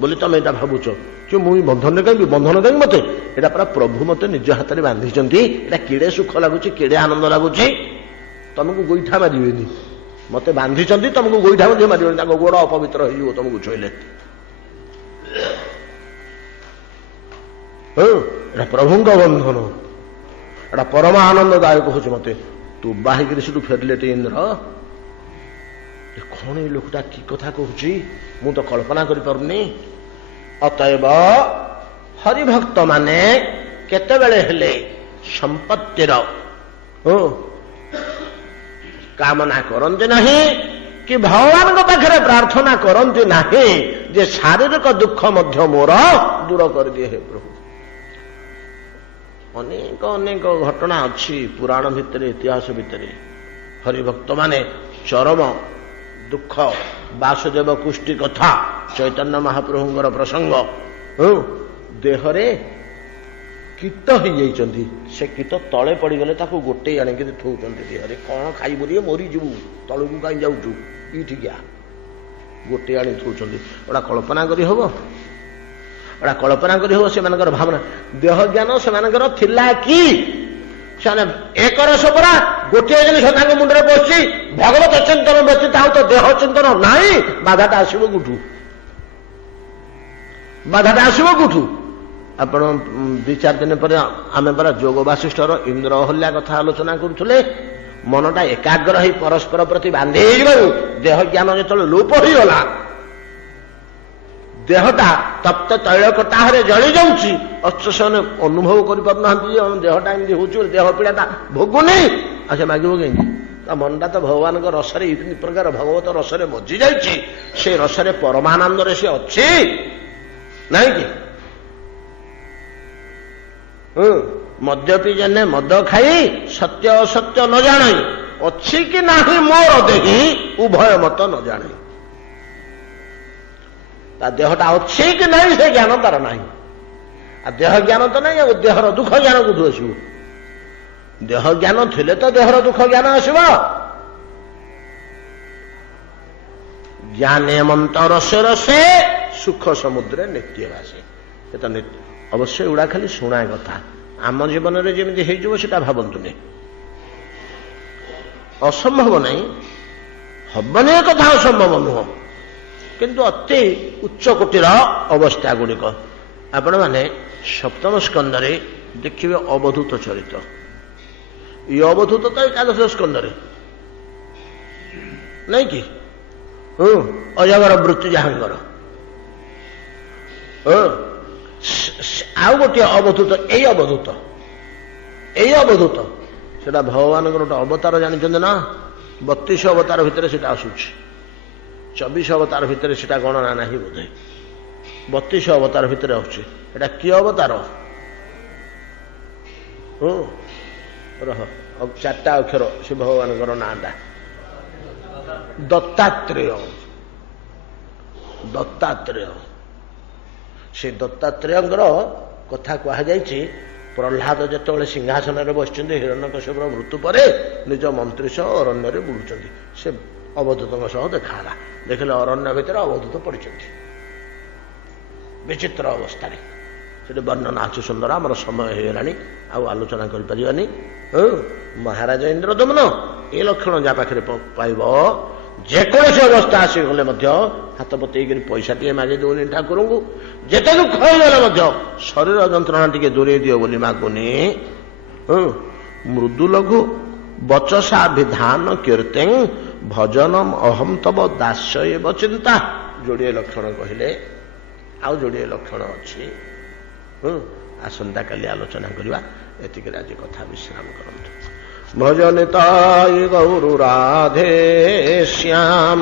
ବୋଲି ତମେ ଏଇଟା ଭାବୁଛ କି ମୁଁ ବନ୍ଧନରେ କାହିଁକି? ବନ୍ଧନ କାହିଁକି ମତେ? ଏଇଟା ପୁରା ପ୍ରଭୁ ମତେ ନିଜ ହାତରେ ବାନ୍ଧିଛନ୍ତି। ଏଇଟା କେଡେ ସୁଖ ଲାଗୁଛି, କେଡେ ଆନନ୍ଦ ଲାଗୁଛି। ତମକୁ ଗୋଇଠା ମାରିବେନି, ମତେ ବାନ୍ଧିଛନ୍ତି, ତମକୁ ଗୋଇଠା ମଧ୍ୟ ମାରିବେନି। ତାଙ୍କ ଗୋଡ ଅପବିତ୍ର ହେଇଯିବ ତମକୁ ଛୁଇଁଲେ। ଏଟା ପ୍ରଭୁଙ୍କ ବନ୍ଧନ, ଏଟା ପରମ ଆନନ୍ଦଦାୟକ ହଉଛି ମତେ। ତୁ ବାହିକିରି ସେଠୁ ଫେରିଲେ ଟେ ଇନ୍ଦ୍ର, କଣ ଏଇ ଲୋକଟା କି କଥା କହୁଛି, ମୁଁ ତ କଳ୍ପନା କରିପାରୁନି। ଅତଏବ ହରିଭକ୍ତ ମାନେ କେତେବେଳେ ହେଲେ ସମ୍ପତ୍ତିର କାମନା କରନ୍ତି ନାହିଁ, କି ଭଗବାନଙ୍କ ପାଖରେ ପ୍ରାର୍ଥନା କରନ୍ତି ନାହିଁ ଯେ ଶାରୀରିକ ଦୁଃଖ ମଧ୍ୟ ମୋର ଦୂର କରିଦିଏ ହେ ପ୍ରଭୁ। ଅନେକ ଅନେକ ଘଟଣା ଅଛି ପୁରାଣ ଭିତରେ, ଇତିହାସ ଭିତରେ। ହରିଭକ୍ତ ମାନେ ଚରମ ଦୁଃଖ, ବାସୁଦେବ କୁଷ୍ଟି କଥା, ଚୈତନ୍ୟ ମହାପ୍ରଭୁଙ୍କର ପ୍ରସଙ୍ଗ, ଦେହରେ କୀଟ ହେଇଯାଇଛନ୍ତି, ସେ କୀଟ ତଳେ ପଡିଗଲେ ତାକୁ ଗୋଟେଇ ଆଣିକି ଥଉଛନ୍ତି ଦେହରେ। କଣ ଖାଇବୁ ରେ, ମରିଯିବୁ, ତଳକୁ କାହିଁ ଯାଉଛୁ, ଏଇଠିକିଆ, ଗୋଟେଇ ଆଣି ଥଉଛନ୍ତି। ଏଟା କଳ୍ପନା କରି ହବ? ଏଟା କଳ୍ପନା କରି ହବ? ସେମାନଙ୍କର ଭାବନା, ଦେହ ଜ୍ଞାନ ସେମାନଙ୍କର ଥିଲା କି? ସେମାନେ ଏକରସ ପରା, ଗୋଟିଏ ଜିନିଷ ତାଙ୍କ ମୁଣ୍ଡରେ ପଶିଛି, ଭଗବତ ଚିନ୍ତନ ବ୍ୟତୀତ ଆଉ ତ ଦେହ ଚିନ୍ତନ ନାହିଁ। ବାଧାଟା ଆସିବ କୋଉଠୁ? ବାଧାଟା ଆସିବ କୋଉଠୁ? ଆପଣ 2-4 ଦିନ ପରେ ଆମେ ପରା ଯୋଗ ବାସିଷ୍ଠର ଇନ୍ଦ୍ର ଅହଲ୍ୟା କଥା ଆଲୋଚନା କରୁଥିଲେ। ମନଟା ଏକାଗ୍ର ହେଇ ପରସ୍ପର ପ୍ରତି ବାନ୍ଧି ହେଇଯିବାରୁ ଦେହ ଜ୍ଞାନ ଯେତେବେଳେ ଲୋପ ହେଇଗଲା, ଦେହଟା ତପ୍ତ ତୈଳ କଟାହରେ ଜଳି ଯାଉଛି, ଅଥଚ ସେମାନେ ଅନୁଭବ କରିପାରୁନାହାନ୍ତି ଯେ ଦେହଟା ଏମିତି ହଉଛି, ଦେହ ପୀଡ଼ାଟା ଭୋଗୁନି। ଆଉ ସେ ମାଗିବ କାହିଁକି? ତା ମନଟା ତ ଭଗବାନଙ୍କ ରସରେ ଏଇ ପ୍ରକାର ଭଗବତ ରସରେ ମଜି ଯାଇଛି, ସେ ରସରେ ପରମାନନ୍ଦରେ ସେ ଅଛି, ନାଇଁ କି? ମଦ୍ୟପି ଜେନେ ମଦ ଖାଇ ସତ୍ୟ ଅସତ୍ୟ ନ ଜାଣେ, ଅଛି କି ନାହିଁ ମୋର ଦେହି ଉଭୟ ମତ ନ ଜାଣେ। ତା ଦେହଟା ଅଛି କି ନାହିଁ ସେ ଜ୍ଞାନ ତାର ନାହିଁ। ଆଉ ଦେହ ଜ୍ଞାନ ତ ନାହିଁ, ଆଉ ଦେହର ଦୁଃଖ ଜ୍ଞାନ କୋଉଠୁ ଆସିବ? ଦେହ ଜ୍ଞାନ ଥିଲେ ତ ଦେହର ଦୁଃଖ ଜ୍ଞାନ ଆସିବ। ज्ञानेमंत रसे रसे सुख समुद्र नित्य भाषे अवश्य एुड़ा खाली शुणा कथा आम जीवन में जमी हो भावतुनि असंभव नहीं हबनी कथा असंभव नुह किंतु अति उच्च कोटीर अवस्था गुड़िक आपण मैंने सप्तम स्कंदरे देखिए अवधूत चरित्र ये अवधूत तो एकादश स्कंदरे नहीं कि अजगर वृत्ति जहांगर आउ गोटे अवधूत यही अवधूत सेटा भगवान गोटे अवतार जानते ना 32 अवतार भितर से आसूची 24 अवतार भितर से गणना नहीं बोधे 32 अवतार भितर आसुची एटा कि अवतार रह अब 4टा अक्षर से भगवान नाटा दत्तात्रेय से दत्तात्रेय कथा कहुई प्रहलाद जो सिंहासन में बस हिरण्यकश्यप मृत्यु पर निज मंत्री सह अरण्य बुलूं से अवधूत सह देखा देखिले अरण्य भितर अवधूत पड़ी विचित्र अवस्था से वर्णना अच्छी सुंदर आमर समय होगा आलोचना करें महाराज इंद्रदमन ये लक्षण जहाँ पाखे पाइब जेकोसी अवस्था आसीगले हाथ पतई पैसा टे मागे दौनी ठाकुर को जिते दुख होगले शरीर जंत्रणा टे दूरे दियो बोली मागुनी मृदु लघु बचसा विधान कीर्ति भजनम अहम तब दास्य एव चिंता जोड़े लक्षण कहले आउ जोड़े लक्षण अच्छी आसंता काली आलोचना करवा एतिक आज कथा विश्राम करंतु भजनिताय गौर राधे श्याम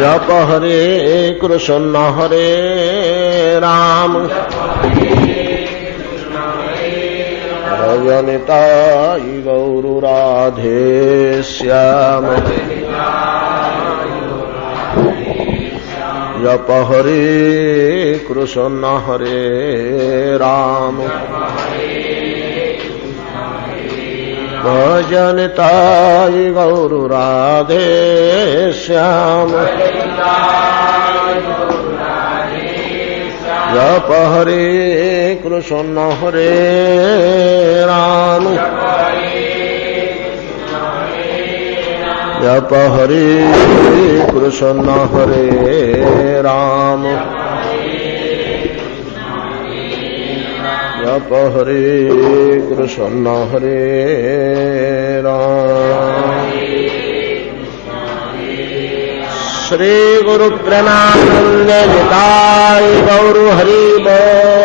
जप हरे कृष्ण हरे राम भजनिताय गौर राधे श्याम जप हरे कृष्ण हरे राम भजनिताय गौर राधे श्याम जप हरे कृष्ण हरे राम जप हरे कृष्ण हरे राम जप हरे कृष्ण हरे राम श्री गुरु प्रेमानंद निताय गौर हरि बोल।